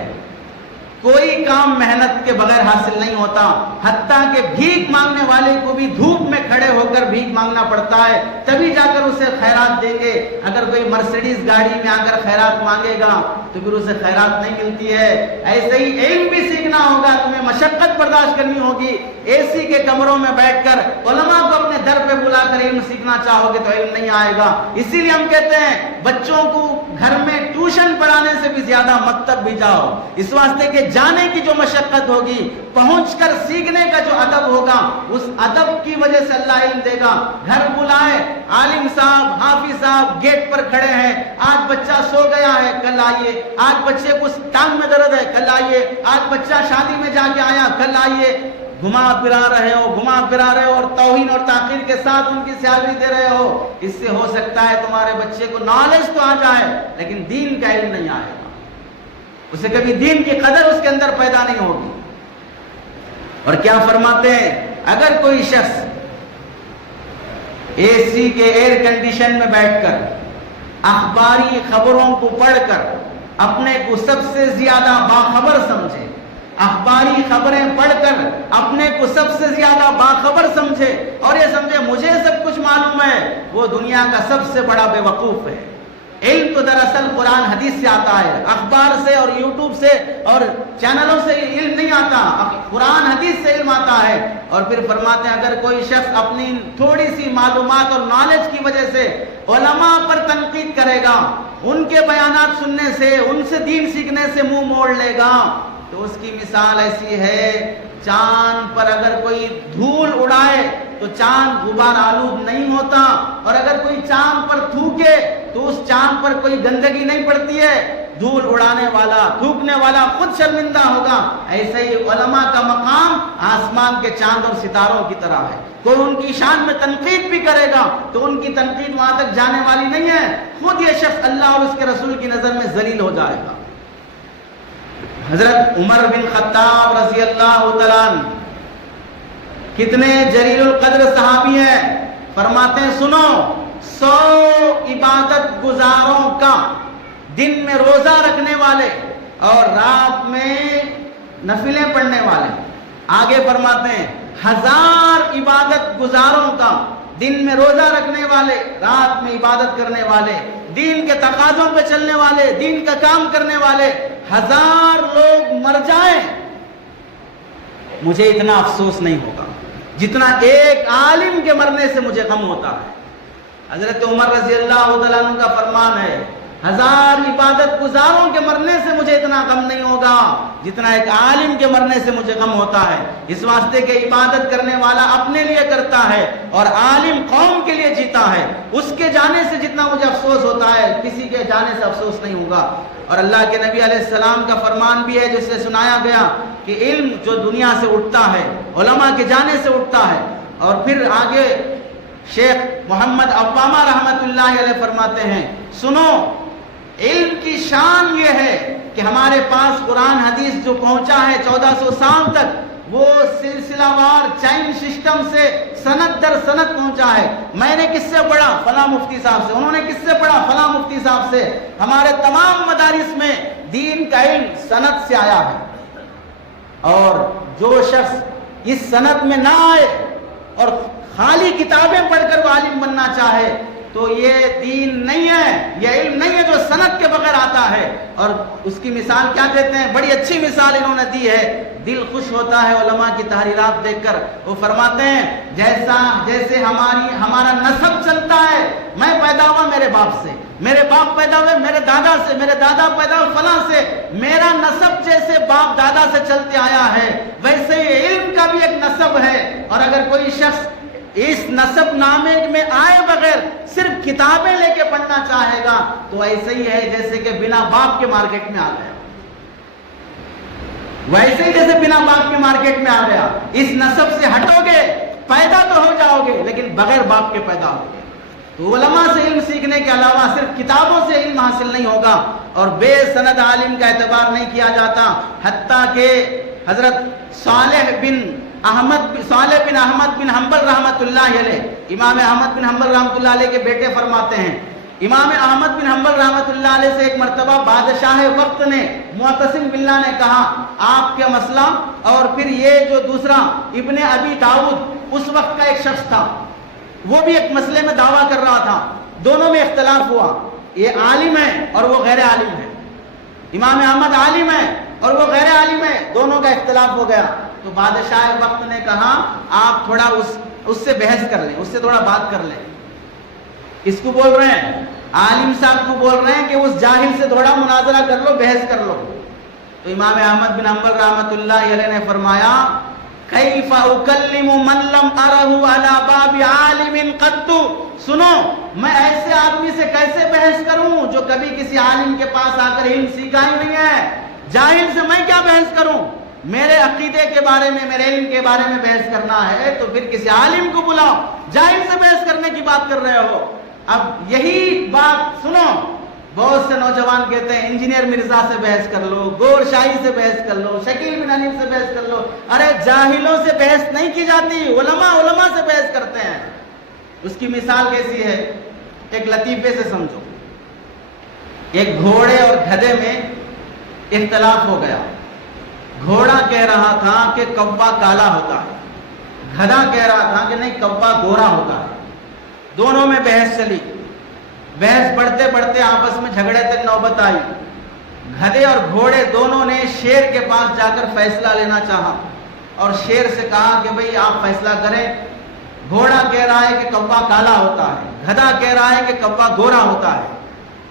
کوئی کام محنت کے بغیر حاصل نہیں ہوتا، حتیٰ کہ بھیک مانگنے والے کو بھی دھوپ میں کھڑے ہو کر بھیک مانگنا پڑتا ہے، تبھی جا کر اسے خیرات دیں گے۔ اگر کوئی مرسیڈیز گاڑی میں آ کر خیرات مانگے گا تو پھر اسے خیرات نہیں ملتی ہے۔ ایسے ہی علم بھی سیکھنا ہوگا، تمہیں مشقت برداشت کرنی ہوگی، اے سی کے کمروں میں بیٹھ کر علماء کو اپنے در پہ بلا کر علم سیکھنا چاہو گے تو علم نہیں آئے گا۔ اسی لیے ہم کہتے ہیں بچوں کو گھر میں ٹیوشن پڑھانے سے بھی زیادہ مکتب بھی جاؤ، اس واسطے کہ جانے کی جو مشقت ہوگی، پہنچ کر سیکھنے کا جو ادب ہوگا، اس ادب کی وجہ سے اللہ علم دے گا۔ گھر بلائے، عالم صاحب، حافظ صاحب گیٹ پر کھڑے ہیں، آج بچہ سو گیا ہے کل آئیے، آج بچے کو ٹانگ میں درد ہے کل آئیے، آج بچہ شادی میں جا کے آیا کل آئیے، گھما پھرا رہے ہو اور توہین اور تاخیر کے ساتھ ان کی سیلری دے رہے ہو۔ اس سے ہو سکتا ہے تمہارے بچے کو نالج تو آ جائے لیکن دین کا علم نہیں آئے گا، اسے کبھی دین کی قدر اس کے اندر پیدا نہیں ہوگی۔ اور کیا فرماتے ہیں، اگر کوئی شخص اے سی کے ایئر کنڈیشن میں بیٹھ کر اخباری خبروں کو پڑھ کر اپنے کو سب سے زیادہ باخبر سمجھے، اخباری خبریں پڑھ کر اپنے کو سب سے زیادہ باخبر سمجھے اور یہ سمجھے مجھے سب کچھ معلوم ہے، وہ دنیا کا سب سے بڑا بے وقوف ہے۔ علم تو دراصل قرآن حدیث سے آتا ہے، اخبار سے اور یوٹیوب سے اور چینلوں سے علم نہیں آتا، قرآن حدیث سے علم آتا ہے۔ اور پھر فرماتے ہیں اگر کوئی شخص اپنی تھوڑی سی معلومات اور نالج کی وجہ سے علماء پر تنقید کرے گا، ان کے بیانات سننے سے، ان سے دین سیکھنے سے منہ موڑ لے گا، تو اس کی مثال ایسی ہے، چاند پر اگر کوئی دھول اڑائے تو چاند غبار آلود نہیں ہوتا، اور اگر کوئی چاند پر تھوکے تو اس چاند پر کوئی گندگی نہیں پڑتی ہے، دھول اڑانے والا تھوکنے والا خود شرمندہ ہوگا۔ ایسے ہی علماء کا مقام آسمان کے چاند اور ستاروں کی طرح ہے، کوئی ان کی شان میں تنقید بھی کرے گا تو ان کی تنقید وہاں تک جانے والی نہیں ہے، خود یہ شخص اللہ اور اس کے رسول کی نظر میں ذلیل ہو جائے گا۔ حضرت عمر بن خطاب رضی اللہ تعالیٰ عنہ کتنے جلیل القدر صحابی ہیں، فرماتے ہیں سنو، 100 عبادت گزاروں کا، دن میں روزہ رکھنے والے اور رات میں نفلیں پڑھنے والے، آگے فرماتے ہیں 1000 عبادت گزاروں کا، دن میں روزہ رکھنے والے، رات میں عبادت کرنے والے، دین کے تقاضوں پہ چلنے والے، دین کا کام کرنے والے، 1000 لوگ مر جائیں مجھے اتنا افسوس نہیں ہوگا جتنا ایک عالم کے مرنے سے مجھے غم ہوتا ہے۔ حضرت عمر رضی اللہ تعالیٰ عنہ کا فرمان ہے 1000 عبادت گزاروں کے مرنے سے مجھے اتنا غم نہیں ہوگا جتنا ایک عالم کے مرنے سے مجھے غم ہوتا ہے، اس واسطے کہ عبادت کرنے والا اپنے لیے کرتا ہے اور عالم قوم کے لیے جیتا ہے، اس کے جانے سے جتنا مجھے افسوس ہوتا ہے کسی کے جانے سے افسوس نہیں ہوگا۔ اور اللہ کے نبی علیہ السلام کا فرمان بھی ہے جس سے سنایا گیا کہ علم جو دنیا سے اٹھتا ہے علماء کے جانے سے اٹھتا ہے۔ اور پھر آگے شیخ محمد عوامہ رحمت اللہ علیہ فرماتے ہیں سنو، علم کی شان یہ ہے کہ ہمارے پاس قرآن حدیث جو پہنچا ہے 1400 سال تک وہ سلسلہ وار چین سسٹم سے سند در سند پہنچا ہے۔ میں نے کس سے پڑھا؟ فلاں مفتی صاحب سے، انہوں نے کس سے پڑھا؟ فلاں مفتی صاحب سے۔ ہمارے تمام مدارس میں دین کا علم سند سے آیا ہے، اور جو شخص اس سند میں نہ آئے اور خالی کتابیں پڑھ کر وہ عالم بننا چاہے تو یہ دین نہیں ہے، یہ علم نہیں ہے جو سند کے بغیر آتا ہے۔ اور اس کی مثال کیا دیتے ہیں؟ بڑی اچھی مثال انہوں نے دی ہے، دل خوش ہوتا ہے علماء کی تحریرات دیکھ کر۔ وہ فرماتے ہیں جیسے ہمارا نسب چلتا ہے، میں پیدا ہوا میرے باپ سے، میرے باپ پیدا ہوئے میرے دادا سے، میرے دادا پیدا ہوئے فلاں سے، میرا نسب جیسے باپ دادا سے چلتے آیا ہے ویسے ہی علم کا بھی ایک نسب ہے۔ اور اگر کوئی شخص اس نسب نامے میں آئے بغیر صرف کتابیں لے کے پڑھنا چاہے گا تو ایسے ہی ہے جیسے کہ بنا باپ کے مارکیٹ میں آ گیا، ویسے ہی جیسے بنا باپ کے مارکیٹ میں آ گیا۔ اس نسب سے ہٹو گے پیدا تو ہو جاؤ گے لیکن بغیر باپ کے پیدا ہو گے۔ تو علماء سے علم سیکھنے کے علاوہ صرف کتابوں سے علم حاصل نہیں ہوگا، اور بے سند عالم کا اعتبار نہیں کیا جاتا۔ حتیٰ کہ حضرت صالح بن احمد بن حنبل رحمۃ اللہ علیہ، امام احمد بن حنبل رحمۃ اللہ علیہ کے بیٹے فرماتے ہیں امام احمد بن حنبل رحمۃ اللہ علیہ سے ایک مرتبہ بادشاہ وقت نے معتصم باللہ نے کہا آپ کا مسئلہ، اور پھر یہ جو دوسرا ابن ابی داؤد اس وقت کا ایک شخص تھا وہ بھی ایک مسئلے میں دعویٰ کر رہا تھا، دونوں میں اختلاف ہوا، یہ عالم ہے اور وہ غیر عالم ہے، امام احمد عالم ہے اور وہ غیر عالم ہے، دونوں کا اختلاف ہو گیا۔ تو بادشاہ وقت نے کہا آپ تھوڑا اس سے بحث کر لیں، اس سے تھوڑا بات کر لیں۔ اس کو بول رہے ہیں عالم صاحب کو بول رہے ہیں کہ اس جاہل سے تھوڑا مناظرہ کر لو، بحث کر لو۔ تو امام احمد بن حنبل رحمۃ اللہ علیہ نے فرمایا کیف اکلم من لم ارہ علی باب عالم قط، سنو میں ایسے آدمی سے کیسے بحث کروں جو کبھی کسی عالم کے پاس آ کر علم سیکھا ہی نہیں ہے، جاہل سے میں کیا بحث کروں؟ میرے عقیدے کے بارے میں میرے علم کے بارے میں بحث کرنا ہے تو پھر کسی عالم کو بلاؤ، جاہل سے بحث کرنے کی بات کر رہے ہو۔ اب یہی بات سنو، بہت سے نوجوان کہتے ہیں انجینئر مرزا سے بحث کر لو، گور شاہی سے بحث کر لو، شکیل بن حنیف سے بحث کر لو۔ ارے جاہلوں سے بحث نہیں کی جاتی، علماء سے بحث کرتے ہیں۔ اس کی مثال کیسی ہے؟ ایک لطیفے سے سمجھو، ایک گھوڑے اور گدھے میں اختلاف ہو گیا۔ گھوڑا کہہ رہا تھا کہ کوا کالا ہوتا ہے، گدھا کہہ رہا تھا کہ نہیں کوا گورا ہوتا ہے، دونوں میں بحث چلی، بحث بڑھتے بڑھتے آپس میں جھگڑے تک نوبت آئی۔ گدھے اور گھوڑے دونوں نے شیر کے پاس جا کر فیصلہ لینا چاہا اور شیر سے کہا کہ بھئی آپ فیصلہ کریں۔ گھوڑا کہہ رہا ہے کہ کوا کالا ہوتا ہے، گدھا کہہ رہا ہے کہ کوا گورا ہوتا ہے۔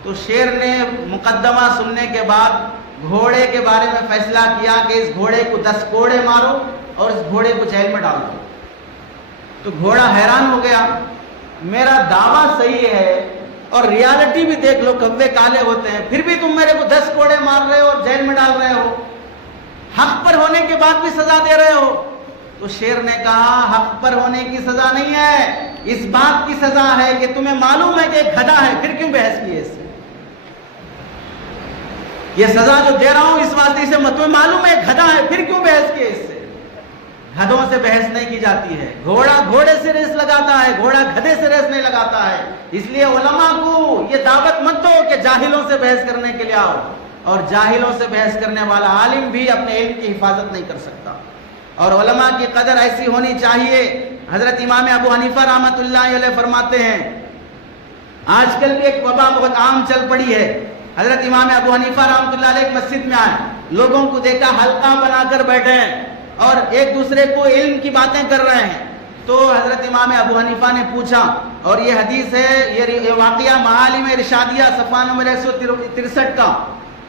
تو شیر نے مقدمہ سننے کے بعد گھوڑے کے بارے میں فیصلہ کیا کہ اس گھوڑے کو 10 کوڑے مارو اور اس گھوڑے کو جیل میں ڈال دو۔ تو گھوڑا حیران ہو گیا، میرا دعویٰ صحیح ہے اور ریالٹی بھی دیکھ لو، کبے کالے ہوتے ہیں، پھر بھی تم میرے کو 10 کوڑے مار رہے ہو اور جیل میں ڈال رہے ہو، حق پر ہونے کے بعد بھی سزا دے رہے ہو۔ تو شیر نے کہا حق پر ہونے کی سزا نہیں ہے، اس بات کی سزا ہے کہ تمہیں معلوم ہے کہ ایک گدھا ہے، پھر کیوں بحث کی ہے اس سے؟ یہ سزا جو دے رہا ہوں اس واسطے سے تمہیں معلوم ہے ایک گدھا ہے، پھر کیوں بحث کی ہے اس سے؟ گدھوں سے بحث نہیں کی جاتی ہے، گھوڑا گھوڑے سے ریس لگاتا ہے، گھوڑا گدھے سے ریس نہیں لگاتا ہے۔ اس لیے علماء کو یہ دعوت مت دو کہ جاہلوں سے بحث کرنے کے لیے آؤ، اور جاہلوں سے بحث کرنے والا عالم بھی اپنے علم کی حفاظت نہیں کر سکتا۔ اور علماء کی قدر ایسی ہونی چاہیے۔ حضرت امام ابو حنیفہ رحمۃ اللہ علیہ فرماتے ہیں، آج کل بھی ایک وبا بہت عام چل پڑی ہے۔ حضرت امام ابو حنیفہ رحمۃ اللہ علیہ ایک مسجد میں آئے، لوگوں کو دیکھا حلقہ بنا کر بیٹھے ہیں اور ایک دوسرے کو علم کی باتیں کر رہے ہیں۔ تو حضرت امام ابو حنیفہ نے پوچھا، اور یہ حدیث ہے، یہ واقعہ معالم ارشادیہ صفحہ نمبر 163 کا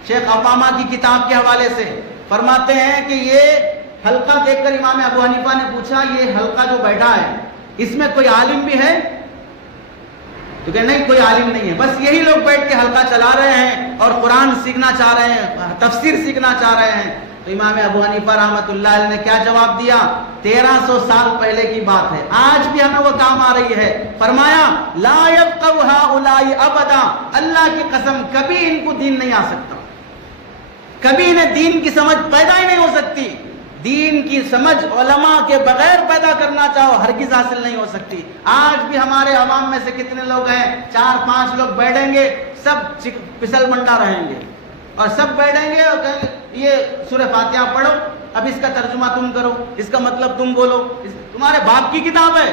شیخ افامہ کی کتاب کے حوالے سے فرماتے ہیں کہ یہ حلقہ دیکھ کر امام ابو حنیفہ نے پوچھا، یہ حلقہ جو بیٹھا ہے اس میں کوئی عالم بھی ہے؟ تو کہ نہیں، کوئی عالم نہیں ہے، بس یہی لوگ بیٹھ کے حلقہ چلا رہے ہیں اور قرآن سیکھنا چاہ رہے ہیں، تفسیر سیکھنا چاہ رہے ہیں۔ تو امام ابو حنیفہ رحمۃ اللہ علیہ نے کیا جواب دیا؟ 1300 سال پہلے کی بات ہے، آج بھی ہمیں وہ کام آ رہی ہے۔ فرمایا لا یفقهوا هؤلاء ابدا، اللہ کی قسم کبھی ان کو دین نہیں آ سکتا، کبھی انہیں دین کی سمجھ پیدا ہی نہیں ہو سکتی۔ دین کی سمجھ علماء کے بغیر پیدا کرنا چاہو ہرگز حاصل نہیں ہو سکتی۔ آج بھی ہمارے عوام میں سے کتنے لوگ ہیں، 4-5 لوگ بیٹھیں گے، سب پسل منڈا رہیں گے اور سب بیٹھیں گے اور کہیں گے یہ سورہ فاتحہ پڑھو، اب اس کا ترجمہ تم کرو، اس کا مطلب تم بولو، تمہارے باپ کی کتاب ہے۔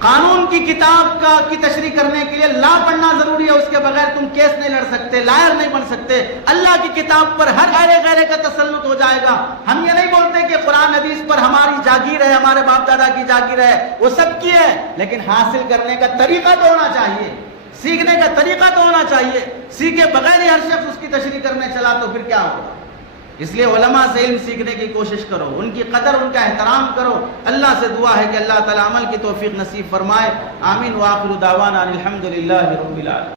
قانون کی کتاب کی تشریح کرنے کے لیے لا پڑھنا ضروری ہے، اس کے بغیر تم کیس نہیں لڑ سکتے، لائر نہیں بن سکتے۔ اللہ کی کتاب پر ہر غیرے کا تسلط ہو جائے گا۔ ہم یہ نہیں بولتے کہ قرآن حدیث پر ہماری جاگیر ہے، ہمارے باپ دادا کی جاگیر ہے، وہ سب کی ہے، لیکن حاصل کرنے کا طریقہ تو ہونا چاہیے، سیکھنے کا طریقہ تو ہونا چاہیے۔ سیکھے بغیر ہی ہر شخص اس کی تشریح کرنے چلا تو پھر کیا ہوگا؟ اس لیے علماء سے علم سیکھنے کی کوشش کرو، ان کی قدر، ان کا احترام کرو۔ اللہ سے دعا ہے کہ اللہ تعالی عمل کی توفیق نصیب فرمائے۔ آمین۔ وآخر دعوانا الحمدللہ رب العالمین۔